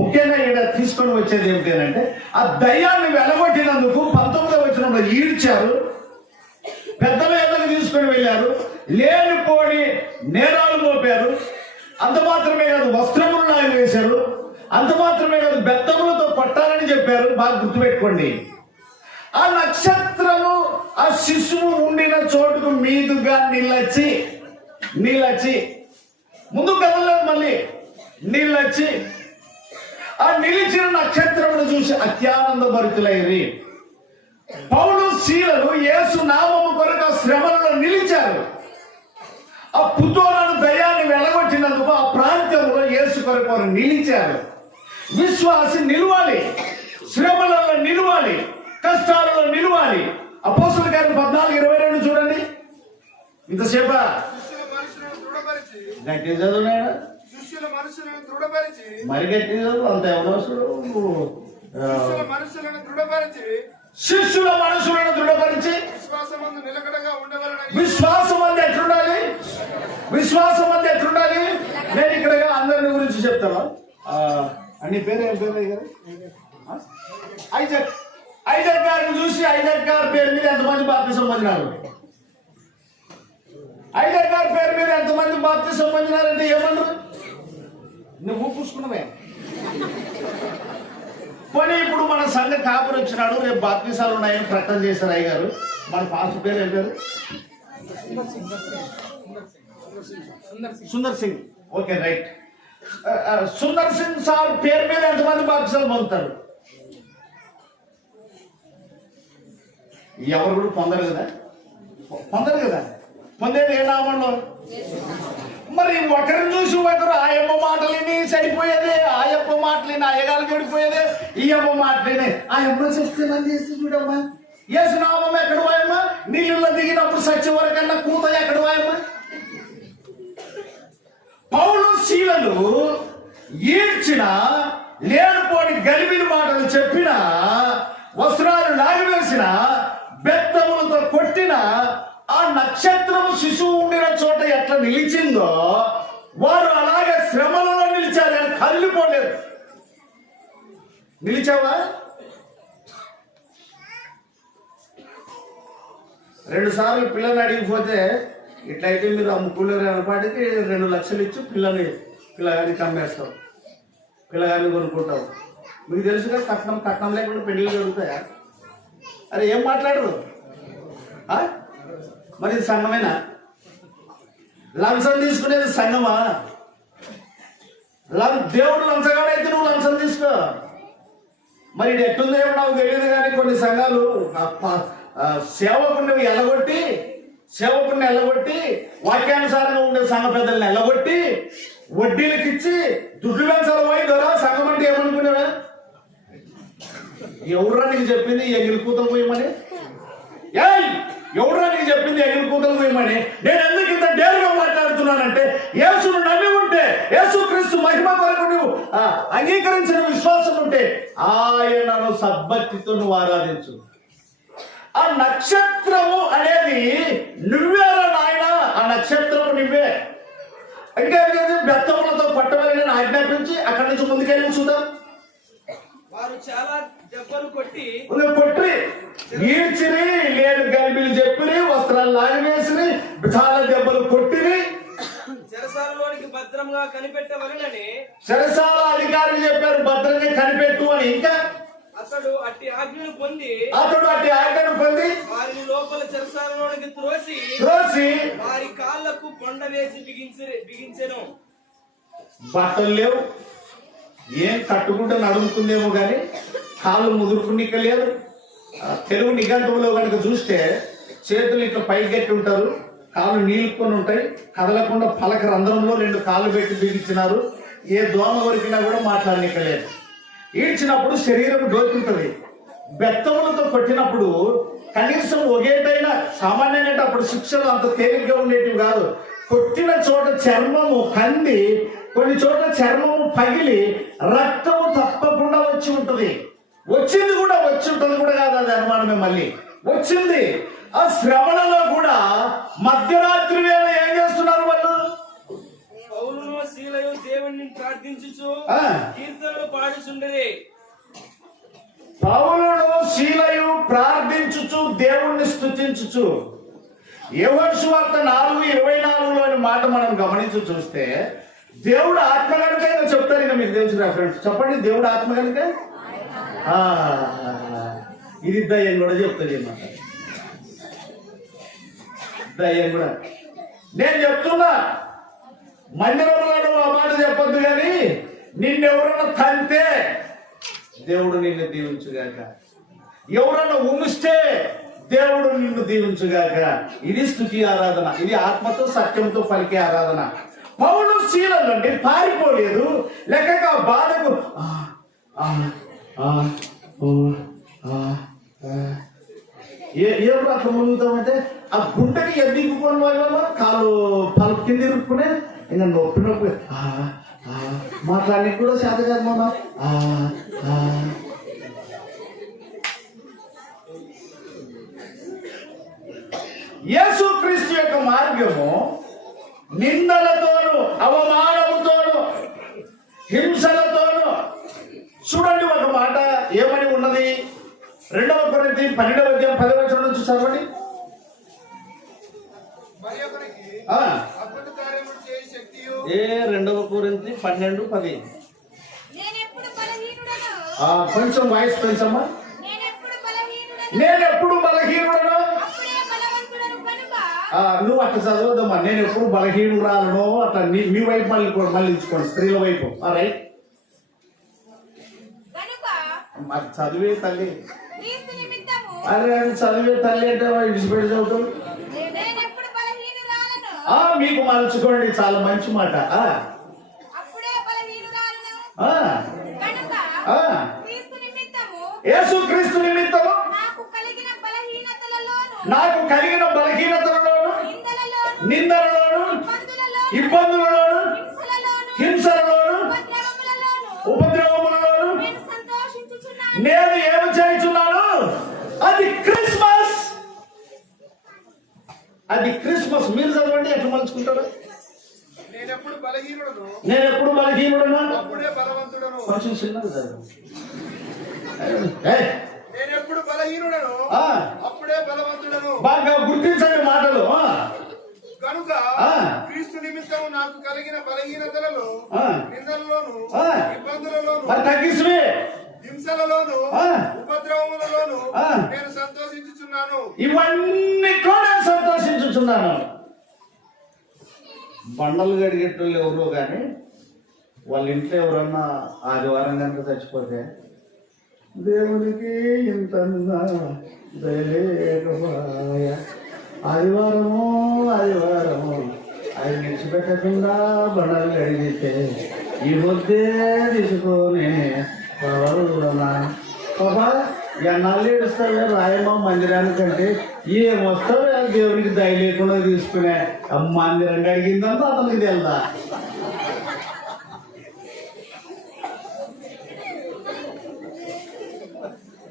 ముఖ్యంగా ఇక్కడ తీసుకొని వచ్చేది ఏమిటంటే, ఆ దయ్యాన్ని వెలగొట్టినందుకు 19వ వచనంలో ఈడ్చారు, పెద్దల ఎదురు తీసుకొని వెళ్ళారు, లేనిపోని నేరాలు మోపారు. అంత మాత్రమే కాదు, వస్త్రములను ఆయన వేశారు. అంత మాత్రమే కాదు, బెత్తములతో కొట్టాలని చెప్పారు. బాగా గుర్తుపెట్టుకోండి. ఆ నక్షత్రము ఆ శిశువు ఉండిన చోటుకు మీదుగా నీళ్ళొచ్చి ముందు కదలేదు, మళ్ళీ నీళ్ళొచ్చి ఆ నిలిచిన నక్షత్రమును చూసి అత్యానంద భరితులైరి. పౌలు శీలలు యేసు నామము కొరకు ఆ శ్రమలలో నిలిచారు. ఆ పుతోలను దయ్యాన్ని వెలగొట్టినందుకు ఆ ప్రాంతంలో యేసు కొరకు వారు నిలిచారు. విశ్వాసి నిలవాలి, శ్రమలలో నిలవాలి, కష్టాలలో నిలవాలి. అపోస్తలుల కార్యం 14:22 చూడండి. ఇంతసేపా గట్టి చదువునాయన, మరి గట్టి చదువు. అంత ఎవరవసరం. శిష్యుల మనసులను దృఢపరిచి విశ్వాసం అంది ఎట్లుండాలి? విశ్వాసం అంది ఎట్లుండాలి? నేను ఇక్కడ అందరిని గురించి చెప్తాను. అన్ని పేరు ఏం పేరు కదా? ఐజాక్ గారిని చూసి ఐజాక్ గారి పేరు మీద ఎంతమంది బాప్తిసం పొందినారు? ఐజాక్ గారి పేరు మీద ఎంతమంది బాప్తిసం పొందినారంటే ఏమన్నారు? నువ్వు పూసుకున్నావే. పోనీ ఇప్పుడు మన సంఘ కాపురు వచ్చినాడు, రేపు బాప్తిసాలు ఉన్నాయని ప్రకటన చేశారు అయ్య గారు. మన పాస్టర్ పేరు ఏం పేరు? Sundar Singh. Okay, right. Sundar Singh sir పేరు మీద ఎంతమంది బాప్తిసాలు పొందుతారు? ఎవరు కూడా పొందరు కదా. పొందేది ఏ నామంలో? మరి ఒకరిని చూసి ఒకరు ఆయమ్మ మాటలిని సరిపోయేదే, ఆయప్ప మాటలిని అయ్యగాలు చెడిపోయేదే, ఈ అమ్మ మాటలిని ఆయమ్మ చెప్తున్నాను చేసి చూడమ్మా. యేసునామం ఎక్కడ వాయమ్మా? నీళ్ళలో దిగినప్పుడు సత్యం వరకన్నా కూత ఎక్కడ వాయమ్మా? పౌలు శీలలు ఈడ్చిన, లేనిపోని గలిబిలి మాటలు చెప్పిన, వస్త్రాలు లాగివేసిన, బెత్తములతో కొట్టిన ఆ నక్షత్రము శిశువు ఉండిన చోట ఎట్లా నిలిచిందో వారు అలాగే శ్రమలలో నిలిచారు కానీ కదిలిపోలేదు. నిలిచావా? 2 సార్లు పిల్లల్ని అడిగిపోతే ఇట్లయితే మీరు అమ్ముకున్నారు అనపాటికి 2 లక్షలు ఇచ్చి పిల్లగాని కమ్మేస్తాం, పిల్లగాని కొనుక్కుంటాం. మీకు తెలుసుగా కట్నం లేకుండా పెళ్ళిళ్ళు జరుగుతాయా? అరే ఏం మాట్లాడరు? మరి ఇది సంఘమేనా? లంచం తీసుకునేది సంఘమా? దేవుడు లంచగాడైతే నువ్వు లంచం తీసుకో. మరి ఇది ఎట్టుందేమో నాకు తెలియదు కానీ కొన్ని సంఘాలు సేవకుని ఎల్లగొట్టి వాక్యానుసారంగా ఉండే సంఘ పెద్దల్ని ఎల్లగొట్టి వడ్డీలకు ఇచ్చి దుడ్డు పెంచాలి పోయి దొరా సంఘం అంటే ఏమనుకునేవా? ఎవరురా నీకు చెప్పింది ఎగిరి కూతలు పోయమని? ఎవరురా నీకు చెప్పింది ఎగిరి కూతలు పోయమని? నేను ఎందుకు ఇంత డేరుగా మాట్లాడుతున్నానంటే యేసును నమ్మి ఉంటే, యేసుక్రీస్తు మహిమ కొరకు నువ్వు అంగీకరించిన విశ్వాసం ఉంటే ఆయనను సద్భక్తితో నువ్వు ఆరాధించు. ఆ నక్షత్రము అనేది నువ్వేరా నాయన, ఆ నక్షత్రము నువ్వే. ఇంకా బెత్తములతో పట్టవలని ఆజ్ఞాపించి అక్కడి నుంచి ముందుకెళ్ళి చూద్దాం. వారు చాలా దెబ్బలు కొట్టి ఈడ్చిరి, లేని గల్బిలు చెప్పిరి, వస్త్రాలు లాగివేసిరి, చాలా దెబ్బలు కొట్టిరి. చెరసాలలోనికి భద్రంగా కనిపెట్టవలనని చెరసాల అధికారులు చెప్పారు భద్రంగా కనిపెట్టు అని. ఇంకా అతడు అట్టి ఆజ్ఞను పొంది వారిని లోపల చెరసాలలోనికి త్రోసి వారి కాళ్లకు కొండ వేసి బిగించెను. బట్టలు లేవు, ఏం కట్టుకుంటే నడుముకుందేమో కానీ కాళ్ళు ముదురుకునిక్కలేదు. తెలుగు నిఘంటువులో కనుక చూస్తే చేతులు ఇట్లా పైకెట్టి ఉంటారు, కాళ్ళు నీలుకొని ఉంటాయి, కదలకుండా పలక రంధ్రంలో 2 కాళ్ళు పెట్టి బిగించినారు. ఏ దోమ కొరికినా కూడా మాట్లాడనిక్కలేదు. ఈడ్చినప్పుడు శరీరం డోకుంటుంది. బెత్తములతో కొట్టినప్పుడు కనీసం ఒకేటైనా సామాన్యంగా అప్పుడు శిక్షలు అంత తేలిగ్గా ఉండేటివి కాదు. కొట్టిన చోట చర్మము కంది, కొన్ని చోట్ల చర్మము పగిలి రక్తము తప్పకుండా వచ్చి ఉంటుంది. వచ్చింది కూడా కాదు, అది అనుమానమే. మళ్ళీ వచ్చింది. ఆ శ్రవణలో కూడా మధ్యరాత్రి వేళ ఏం చేస్తున్నారు వాళ్ళు? పౌలును శీలయు దేవుణ్ణి ప్రార్థించుచు కీర్తనలు పాడుచుండేది. పౌలును శీలయు ప్రార్థించుచు దేవుణ్ణి స్తుతించుచు. యోహాను సువార్త 4:24లోని మాట మనం గమనించి చూస్తే దేవుడు ఆత్మ కనుక చెప్తారు. ఇంకా మీకు తెలుసు ఫ్రెండ్స్, చెప్పండి. దేవుడు ఆత్మ కనుక ఇది దయ్యం కూడా చెప్తుంది అన్నమాట. దయ్యం కూడా నేను చెప్తున్నా, మందిరంలో ఆ మాట చెప్పొద్దు కానీ నిన్నెవరన్నా తంతే దేవుడు నిన్ను దీవించుగాక, ఎవరన్నా ఉమ్మిస్తే దేవుడు నిన్ను దీవించుగాక. ఇది స్తుతి ఆరాధన, ఇది ఆత్మతో సత్యంతో పలికే ఆరాధన. పౌలు శీలం నుండి పారిపోలేదు, లేక బాధకు ఏం అట్లా మునుగుతామంటే ఆ గుంటకి ఎద్దిక్కుని వాళ్ళ కాలు పలుపు కింద ఇరుక్కునే ఇంకా నొప్పి మాట్లాడడానికి కూడా చేత కాదు. మన యేసుక్రీస్తు యొక్క మార్గము నిందలతోను, అవమానముతోను, హింసలతోను. చూడండి ఒక మాట ఏమని ఉన్నది? 2 కొరింథీ 12:10 నుంచి చదవండి. ఏ 2 కొరింథీ 12:10. కొంచెం వాయిస్ పెంచమ్మా. నేను ఎప్పుడు బలహీనుడను. నువ్వు అట్లా చదవద్దమ్మా. నేను ఎప్పుడు బలహీనురాలను అట్లా మీ వైపు మళ్ళించుకోండి, స్త్రీల వైపు. రైట్, మరి చదివే తల్లి. అరే అది చదివే తల్లి అంటే విడిచిపెట్టి చదువుతాం. మీకు మలుచుకోండి, చాలా మంచి మాట. యేసుక్రీస్తు నిమిత్తము నాకు కలిగిన బలహీనతలలోను, నిందలలోను, ఇబ్బందులలోను, హింసలలోను, ఉపద్రవములలోను నేను సంతోషించుచున్నాను. నేను ఏమి చేయుచున్నాను? అది క్రిస్మస్. అది క్రిస్మస్. మీరు చదవండి, ఎట్లా మలుచుకుంటారు? నేనెప్పుడు బలహీనుడను నేను ఎప్పుడు బలహీనుడను, అప్పుడే బలవంతుడను. కొంచెం చిన్నది చదవండి. నేనెప్పుడు బలహీనుడను ఆ, అప్పుడే బలవంతుడను. బాగా గుర్తించండి మాటలు. కనుక ఆ. క్రీస్తు నిమిత్తం నాకు కలిగిన బలహీనతలలో, ఆ. నిందలలోను, ఆ. ఇబ్బందులలోను, మరి తగ్గిస్తే హింసలలోను, ఆ. ఉపద్రవములలోను ఆ. నేను సంతోషించుచున్నాను. ఇవన్నిట్లో నేను సంతోషించుచున్నాను. బండలు గడిగేటోళ్ళు ఎవరో కానీ వాళ్ళ ఇంట్లో ఎవరన్నా ఆదివారం కనుక చచ్చిపోతే దేవునికి ఇంత దయలేకపాయ, ఆదివారము ఆదివారము అది విడిచిపెట్టకుండా బండలు గడిగితే ఈ ముద్దే తీసుకొని పవరులనా బాబా ఎన్నాళ్ళు ఏడుస్తావే రాయమ్మ మందిరానికంటే ఏం వస్తావే దేవునికి దయ లేకుండా తీసుకునే మందిరం అడిగిందంతా అతనికి తెలుదా?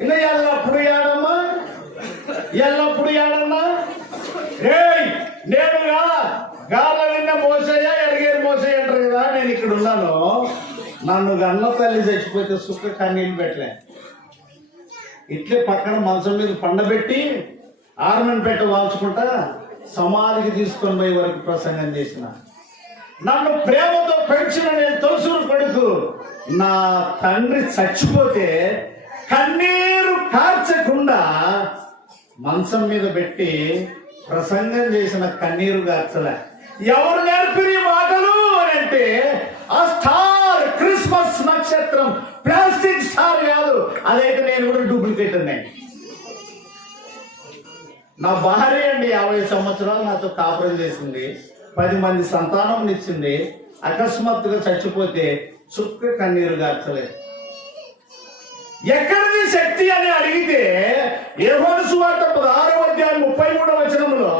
ఇలా ఎల్లప్పుడు ఏడమ్మా, ఎల్లప్పుడు ఏడమ్మా. నేనుగా గాల విన్న మోసయ్య ఎరిగేరు మోసయ్య అంటారు కదా, నేను ఇక్కడ ఉన్నాను. నన్ను గన్న తల్లి చచ్చిపోతే సుఖ కన్నీళ్ళు పెట్టలే, ఇట్లే పక్కన మంచం మీద పండబెట్టి ఆర్మన్ పెట్ట వాల్చుకుంటా సమాధికి తీసుకొని పోయే వరకు ప్రసంగం చేసిన. నన్ను ప్రేమతో పెంచిన నేను తొలసూరు కొడుకు నా తండ్రి చచ్చిపోతే కన్నీరు కార్చకుండా మంచం మీద పెట్టి ప్రసంగం చేసిన కన్నీరు కార్చలే. ఎవరు నేర్పిన మాటలు అని అంటే ఆ స్టార్, క్రిస్మస్ నక్షత్రం, ప్లాస్టిక్ స్టార్ కాదు. అదైతే నేను కూడా డూప్లికేట్ ఉన్నాయి. నా భార్య అండి 50 సంవత్సరాలు నాతో కాపురం చేసింది, 10 మంది సంతానం ఇచ్చింది. అకస్మాత్తుగా చచ్చిపోతే చుక్క కన్నీరు గార్చలేదు. ఎక్కడిది శక్తి అని అడిగితే యోహాను సువార్త 16వ అధ్యాయం 33వ వచనంలో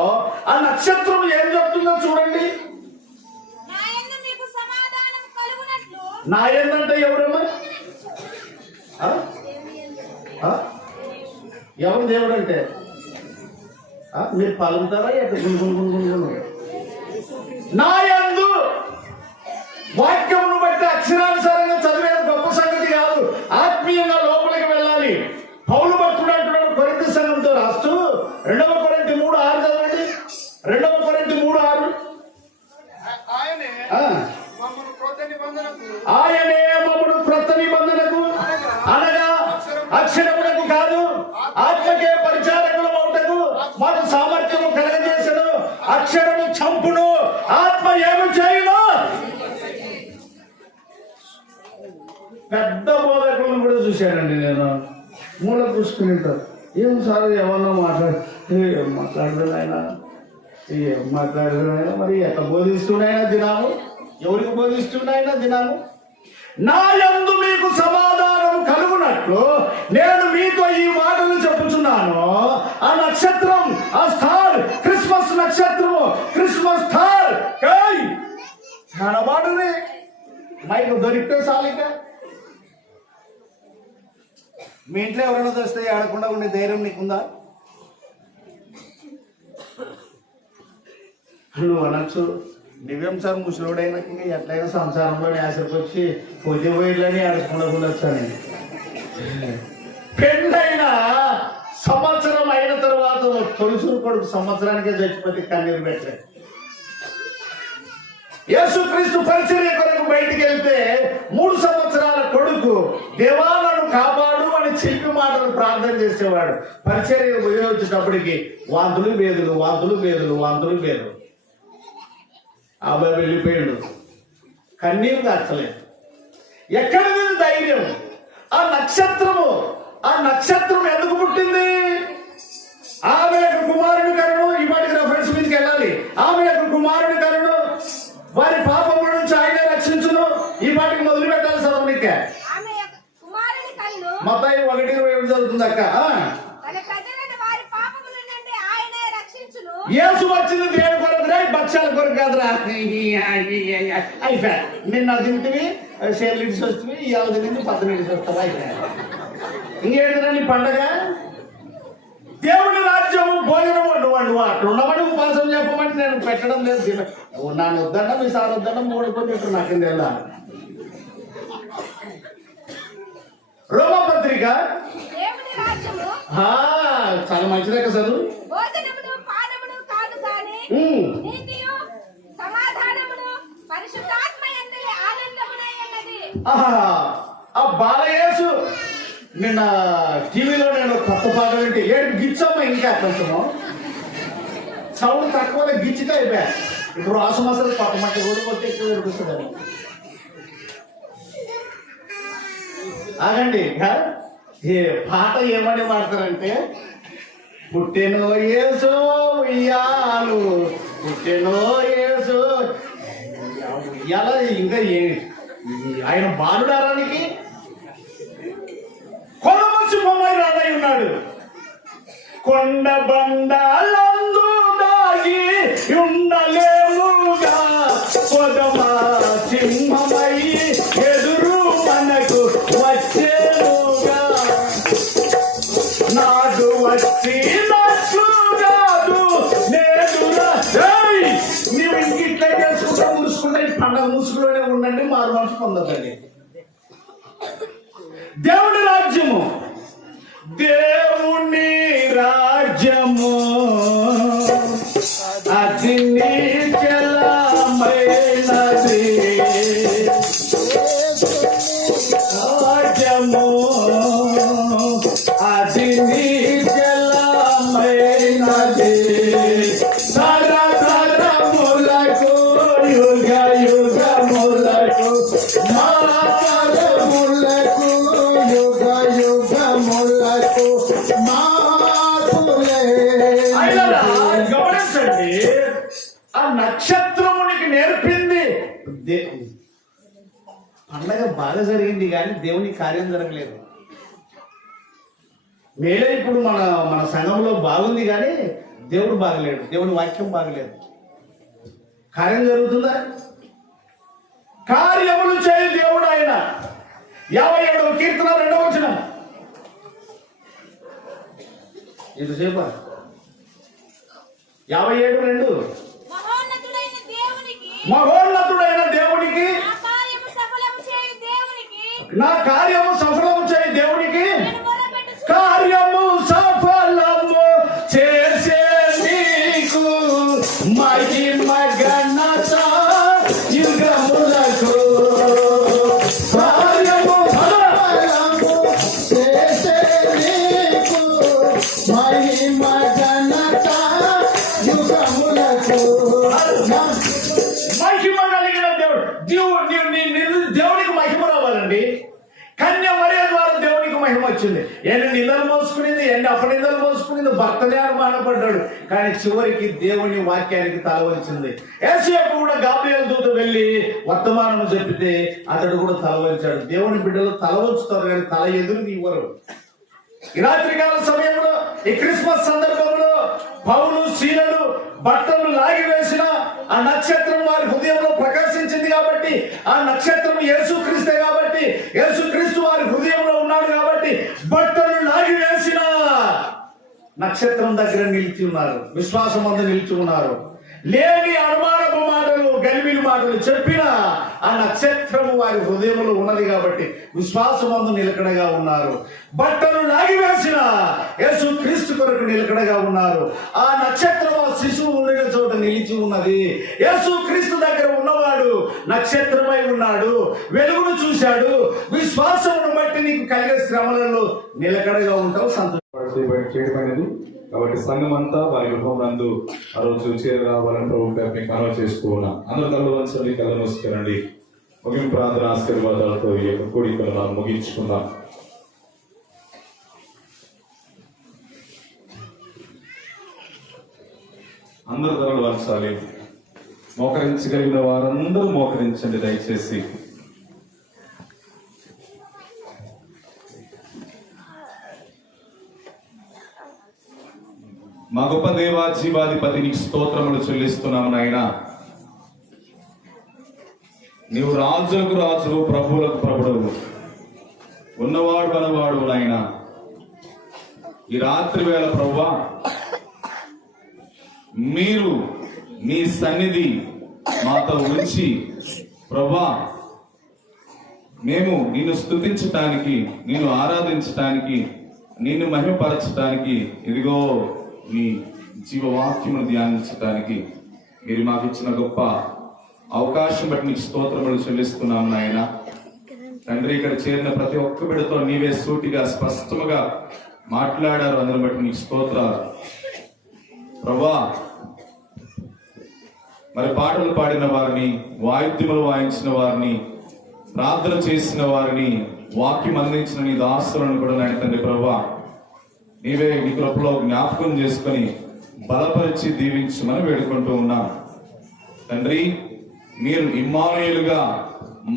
ఆ నక్షత్రం ఏం చెప్తుందో చూడండి. నా యందు మీకు సమాధానం కలుగునట్లు. నా ఏందంటే ఎవరమ్మా? ఎవరు దేవుడు అంటే? మీరు పలుకుతారా ఎట్లా గుణగుణగుణగుణగుణ? నా యందు వాక్యమును బట్టి అక్షరానుసారంగా చదివేది గొప్ప సంగతి కాదు, ఆత్మీయంగా లోపలికి వెళ్ళాలి. పౌలు భక్తుడు అంటున్నాడు కొరింథీ సంఘంతో రాస్తూ 2 కొరింథీ 3:6 చదవండి. 2 కొరింథీ 3:6. ఆయనే మమ్మను క్రొత్త నిబంధనకు, ఆయనే మమ్మను క్రొత్త నిబంధనకు అనగా అక్షరములకు కాదు ఆత్మకే పరిచారకులు అవుటకు మాకు సామర్థ్యము కలగజేసను. అక్షరము చంపును, ఆత్మ ఏమి చేయును. పెద్ద బోధకులను కూడా చూశానండి నేను. మూల చూసుకుని ఉంటారు. ఏం సార్ ఏమన్నా మాట్లాడుతున్నాయినా, ఏం మాట్లాడుతున్నాయినా, మరి ఎట్లా బోధిస్తున్నాయినా దినాము, ఎవరికి బోధిస్తున్నాయినా దినాము. నా యందు మీకు సమాధానం కలుగునట్లు నేను మీతో ఈ మాటలు చెప్పుచున్నాను. ఆ నక్షత్రం, ఆ స్టార్, క్రిస్మస్ నక్షత్రము, క్రిస్మస్ స్టార్ కనబడుని మైకు దొరికితే చాలిక. మీ ఇంట్లో ఎవరైనా తెస్తే ఆడకుండా ఉండే ధైర్యం నీకుందా? నువ్వు అనొచ్చు, దివ్యం సార్ ముసలోడైనా ఎట్లయినా సంసారంలో ఆశకు వచ్చి పొద్దు పోయిట్లని ఆడకుండా వచ్చాను. పెళ్ళైన సంవత్సరం అయిన తర్వాత తొలిసూరు కొడుకు సంవత్సరానికే చచ్చిపోతే కన్నీరు పెట్టలేదు. యేసుక్రీస్తు పరిచర్య కొరకు బయటికి వెళ్తే 3 సంవత్సరాల కొడుకు దేవాలను కాపాడు అని చెప్పి మాటలు ప్రార్థన చేసేవాడు. పరిచర్య వచ్చేటప్పటికి వాంతులు వేదులు, వాంతులు వేదులు, వాంతులు వేదులు. అబ్బాయి వెళ్ళిపోయాడు, కన్నీరు కార్చలేదు. ఎక్కడ ఉంది ధైర్యం? ఆ నక్షత్రము, ఆ నక్షత్రం ఎందుకు పుట్టింది? ఆమె యొక్క కుమారుని కరుణు. ఈ వాటికి రెఫరెన్స్ మీదకి వెళ్ళాలి. ఆమె యొక్క కుమారుని కరుణు, వారి పాపముల నుంచి ఆయనే రక్షించును. ఈ పాటికి మొదలు పెట్టాలి చదవనికే. ఆమె యొక్క కుమారుని కన్ను మత్తయి 1:27 చదువుతుంది అక్క. తన ప్రజలను వారి పాపముల నుండి ఆయనే రక్షించును. యేసు వచ్చింది దేవుడి కొరకు, భక్ష్యాల కొరకు కాదురా. అయిపోయా నిన్న తింటివి షేర్లు ఇడిచి వస్తుంది ఇవాళ తిని పక్కన ఇడిచి వస్తావా ఇంకేంటండి పండగ దేవుని రాజ్యము భోజనం వండు అట్లా ఉన్నవాడు ఉపాసం చెప్పమంటే నేను పెట్టడం లేదు నన్ను వద్దన్నా మీ సార్ వద్దన్నా మూడుకొని ఇప్పుడు నాకేం తెల్లా రోమపత్రిక దేవుని రాజ్యము చాలా మంచిదే కదా చదువు భోజనమును పానమును కాదు కానీ నీతియు సమాధానమును పరిశుద్ధాత్మయందు ఆనందమునై ఉన్నది. ఆ బాలయేసు నిన్న టీవీలో నేను కొత్త పాట వింటే ఏడు గిచ్చమ్మ ఇంకా కొంచెము సౌండ్ తక్కువ గిచ్చితే అయిపోయా ఇప్పుడు ఆసుమాసాలు కొత్త మట్టి కూడా కొట్టి ఎక్కువ వినిపిస్తుంది ఆగండి ఏ పాట ఏమని పాడతారంటే పుట్టెనో యేసు ఉయ్యాలు పుట్టెనో యేసు ఉయ్యాల ఇంకా ఆయన బాలుడారానికి కొలమసి బొమ్మాయి రాదై ఉన్నాడు కొండ బండాలందు దాగి ఉండలేముగా కొదమా సింహమై ఎదురు మనకు వచ్చేనుగా నాడు వచ్చినట్లు కాదు నేనురా నీవు ఇంకిట్లా చేసుకుంటా మూసుకుంటా ఈ పండగ మూసుకులోనే ఉండండి మారు మనసు పొందదండి దేవుని రాజ్యము దేవుని రాజ్యము అది నీచలమైనది రాజ్యము అది నీచలమైనది తరతరములకు యుగ యుగములకు గమనించండి ఆ నక్షత్రమునికి నేర్పింది పండగ బాగా జరిగింది కానీ దేవుని కార్యం జరగలేదు మేలే ఇప్పుడు మన సంఘంలో బాగుంది కానీ దేవుడు బాగలేడు దేవుని వాక్యం బాగలేదు కార్యం జరుగుతుందా కార్యములు చేయ దేవుడు ఆయన 57వ కీర్తన 2వ వచనం ఎంతసేపు 57:2 మహోన్నతుడైన దేవునికి నా కార్యము సఫలము చేయి దేవునికి కార్యము సఫలము చేసే నీకు మహిమ ఘనత యుగములకు కార్యము సఫలము చేసే నీకు మహిమ ఘనత యుగములకు మహిమ కలిగిన దేవుడు దేవునికి మహిమ రావాలండి కన్య మరియ ద్వారా దేవునికి మహిమ వచ్చింది ఎన్ని నిందలు మోసుకునేది ఎన్ని అపనిందలు మోసుకునేది భర్తనే అనుమానపడ్డాడు కానీ చివరికి దేవుని వాక్యానికి తల వచ్చింది యేసేపు కూడా గాబ్రియల్ దూత వెళ్ళి వర్తమానం చెప్పితే అతడు కూడా తల వంచాడు దేవుని బిడ్డలు తల వంచుతారు కానీ తల ఎదురు ఇవ్వరు ఈ రాత్రికాల సమయంలో ఈ క్రిస్మస్ సందర్భంలో పౌలు శీలలు బట్టలు లాగి వేసిన ఆ నక్షత్రం వారి హృదయంలో ప్రకాశించింది కాబట్టి ఆ నక్షత్రం యేసుక్రీస్తే కాబట్టి యేసుక్రీస్తు వారి హృదయంలో ఉన్నాడు కాబట్టి బట్టలు లాగి వేసిన నక్షత్రం దగ్గర నిలిచి ఉన్నారు విశ్వాసం అందు నిలిచి ఉన్నారు లేని అనుమానపు మాటలు గలిబిలి మాటలు చెప్పిన ఆ నక్షత్రము వారి హృదయంలో ఉన్నది కాబట్టి విశ్వాసమందు నిలకడగా ఉన్నారు బట్టలు లాగివేసిన యేసు క్రీస్తు కొరకు నిలకడగా ఉన్నారు ఆ నక్షత్రం ఆ శిశువు ఉండిన చోట నిలిచి ఉన్నది యేసు క్రీస్తు దగ్గర ఉన్నవాడు నక్షత్రమై ఉన్నాడు వెలుగును చూశాడు విశ్వాసమును బట్టి నీకు కలిగే శ్రమలలో నిలకడగా ఉంటావు చేయడమైనది కాబట్టి సంఘం అంతా వారి గృహంనందు ఆ రోజు చేరావాలని ప్రభు మీకు మనవి చేసుకున్నాం అందరూ కళ్ళు వంచండి కళ్ళు మూసుకురండి ముగింపు ప్రార్థన ఆశీర్వాదాలతో ఈ యొక్క కూడికను మనం ముగించుకుందాం అందరూ కళ్ళు వంచాలి మోకరించగలిగిన వారందరూ మోకరించండి దయచేసి మా గొప్ప దేవా జీవాధిపతి నీకు స్తోత్రములు చెల్లిస్తున్నాము నాయన నీవు రాజులకు రాజువు, ప్రభువులకు ప్రభుడవు, ఉన్నవాడు అనవాడు నాయన. ఈ రాత్రి వేళ ప్రభువా, మీరు నీ సన్నిధి మాతో ఉంచి ప్రభువా, మేము నిన్ను స్తుతించటానికి, నిన్ను ఆరాధించటానికి, నిన్ను మహిమపరచటానికి, ఇదిగో నీ జీవవాక్యమును ధ్యానించటానికి మీరు మాకు ఇచ్చిన గొప్ప అవకాశం బట్టి నీకు స్తోత్రములు చెల్లిస్తున్నాం నాయన. తండ్రి, ఇక్కడ చేరిన ప్రతి ఒక్క బిడ్డతో నీవే సూటిగా స్పష్టముగా మాట్లాడారు. అందుని బట్టి నీకు స్తోత్రాలు ప్రభువా. మరి పాటలు పాడిన వారిని, వాయిద్యములు వాయించిన వారిని, ప్రార్థన చేసిన వారిని, వాక్యం అందించిన నీ దాసులను కూడా నాయన తండ్రి ప్రభువా, నీవే నీ కృపలో జ్ఞాపకం చేసుకొని బలపరిచి దీవించమని వేడుకుంటూ ఉన్నాం తండ్రి. మీరు ఇమ్మానుయేలుగా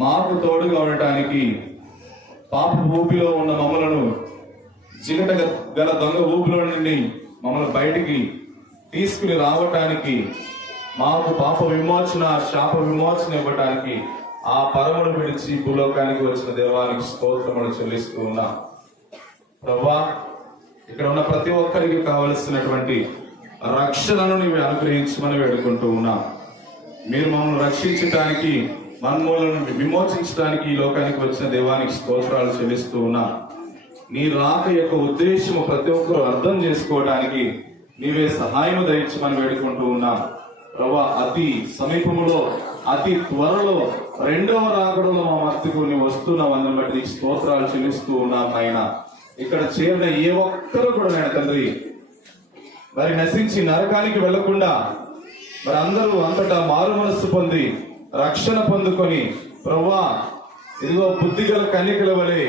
మాకు తోడుగా ఉండటానికి, పాప ఊపిలో ఉన్న మమ్మలను, చిలట గల దొంగ ఊపిలో నుండి మమ్మల్ని బయటికి తీసుకుని రావటానికి, మాకు పాప విమోచన, శాప విమోచన ఇవ్వటానికి ఆ పరమును విడిచి భూలోకానికి వచ్చిన దేవానికి స్తోత్రములు చెల్లిస్తూ ఉన్నాం ప్రభువా. ఇక్కడ ఉన్న ప్రతి ఒక్కరికి కావలసినటువంటి రక్షణను నీవు అనుగ్రహించమని వేడుకుంటూ ఉన్నాం. మీరు మమ్మల్ని రక్షించడానికి, మన్మూలను విమోచించడానికి ఈ లోకానికి వచ్చిన దేవానికి స్తోత్రాలు చెల్లిస్తూ ఉన్నాం. నీ రాక యొక్క ఉద్దేశము ప్రతి ఒక్కరూ అర్థం చేసుకోవడానికి నీవే సహాయం దయచమని వేడుకుంటూ ఉన్నాం ప్రభువా. అతి సమీపములో, అతి త్వరలో రెండవ రాకడలో మా మధ్యకు నీవు వస్తున్నావు. అందుని బట్టి నీకు స్తోత్రాలు చెల్లిస్తూ ఉన్నాం నాయన. ఇక్కడ చేరిన ఏ ఒక్కరు కూడా నాయన తండ్రి మరి నశించి నరకానికి వెళ్లకుండా, మరి అందరూ అంతటా మారు మనస్సు పొంది రక్షణ పొందుకొని ప్రభువా, ఇదిగో బుద్ధిగల కన్యకల వలె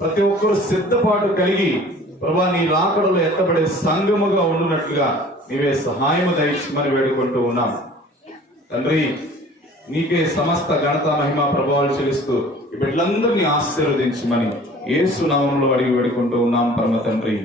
ప్రతి ఒక్కరు సిద్ధపాటు కలిగి ప్రభువా నీ రాకడలో ఎత్తబడే సంఘముగా ఉండునట్లుగా నీవే సహాయము దయచేయమని వేడుకుంటూ ఉన్నాం తండ్రి. నీకే సమస్త ఘనత, మహిమ, ప్రభావాలు చెల్లిస్తూ ఈ బిడ్డలందరినీ ఆశీర్వదించమని యేసు నామములో అడిగి వేడుకుంటూ ఉన్నాం పరమ తండ్రి.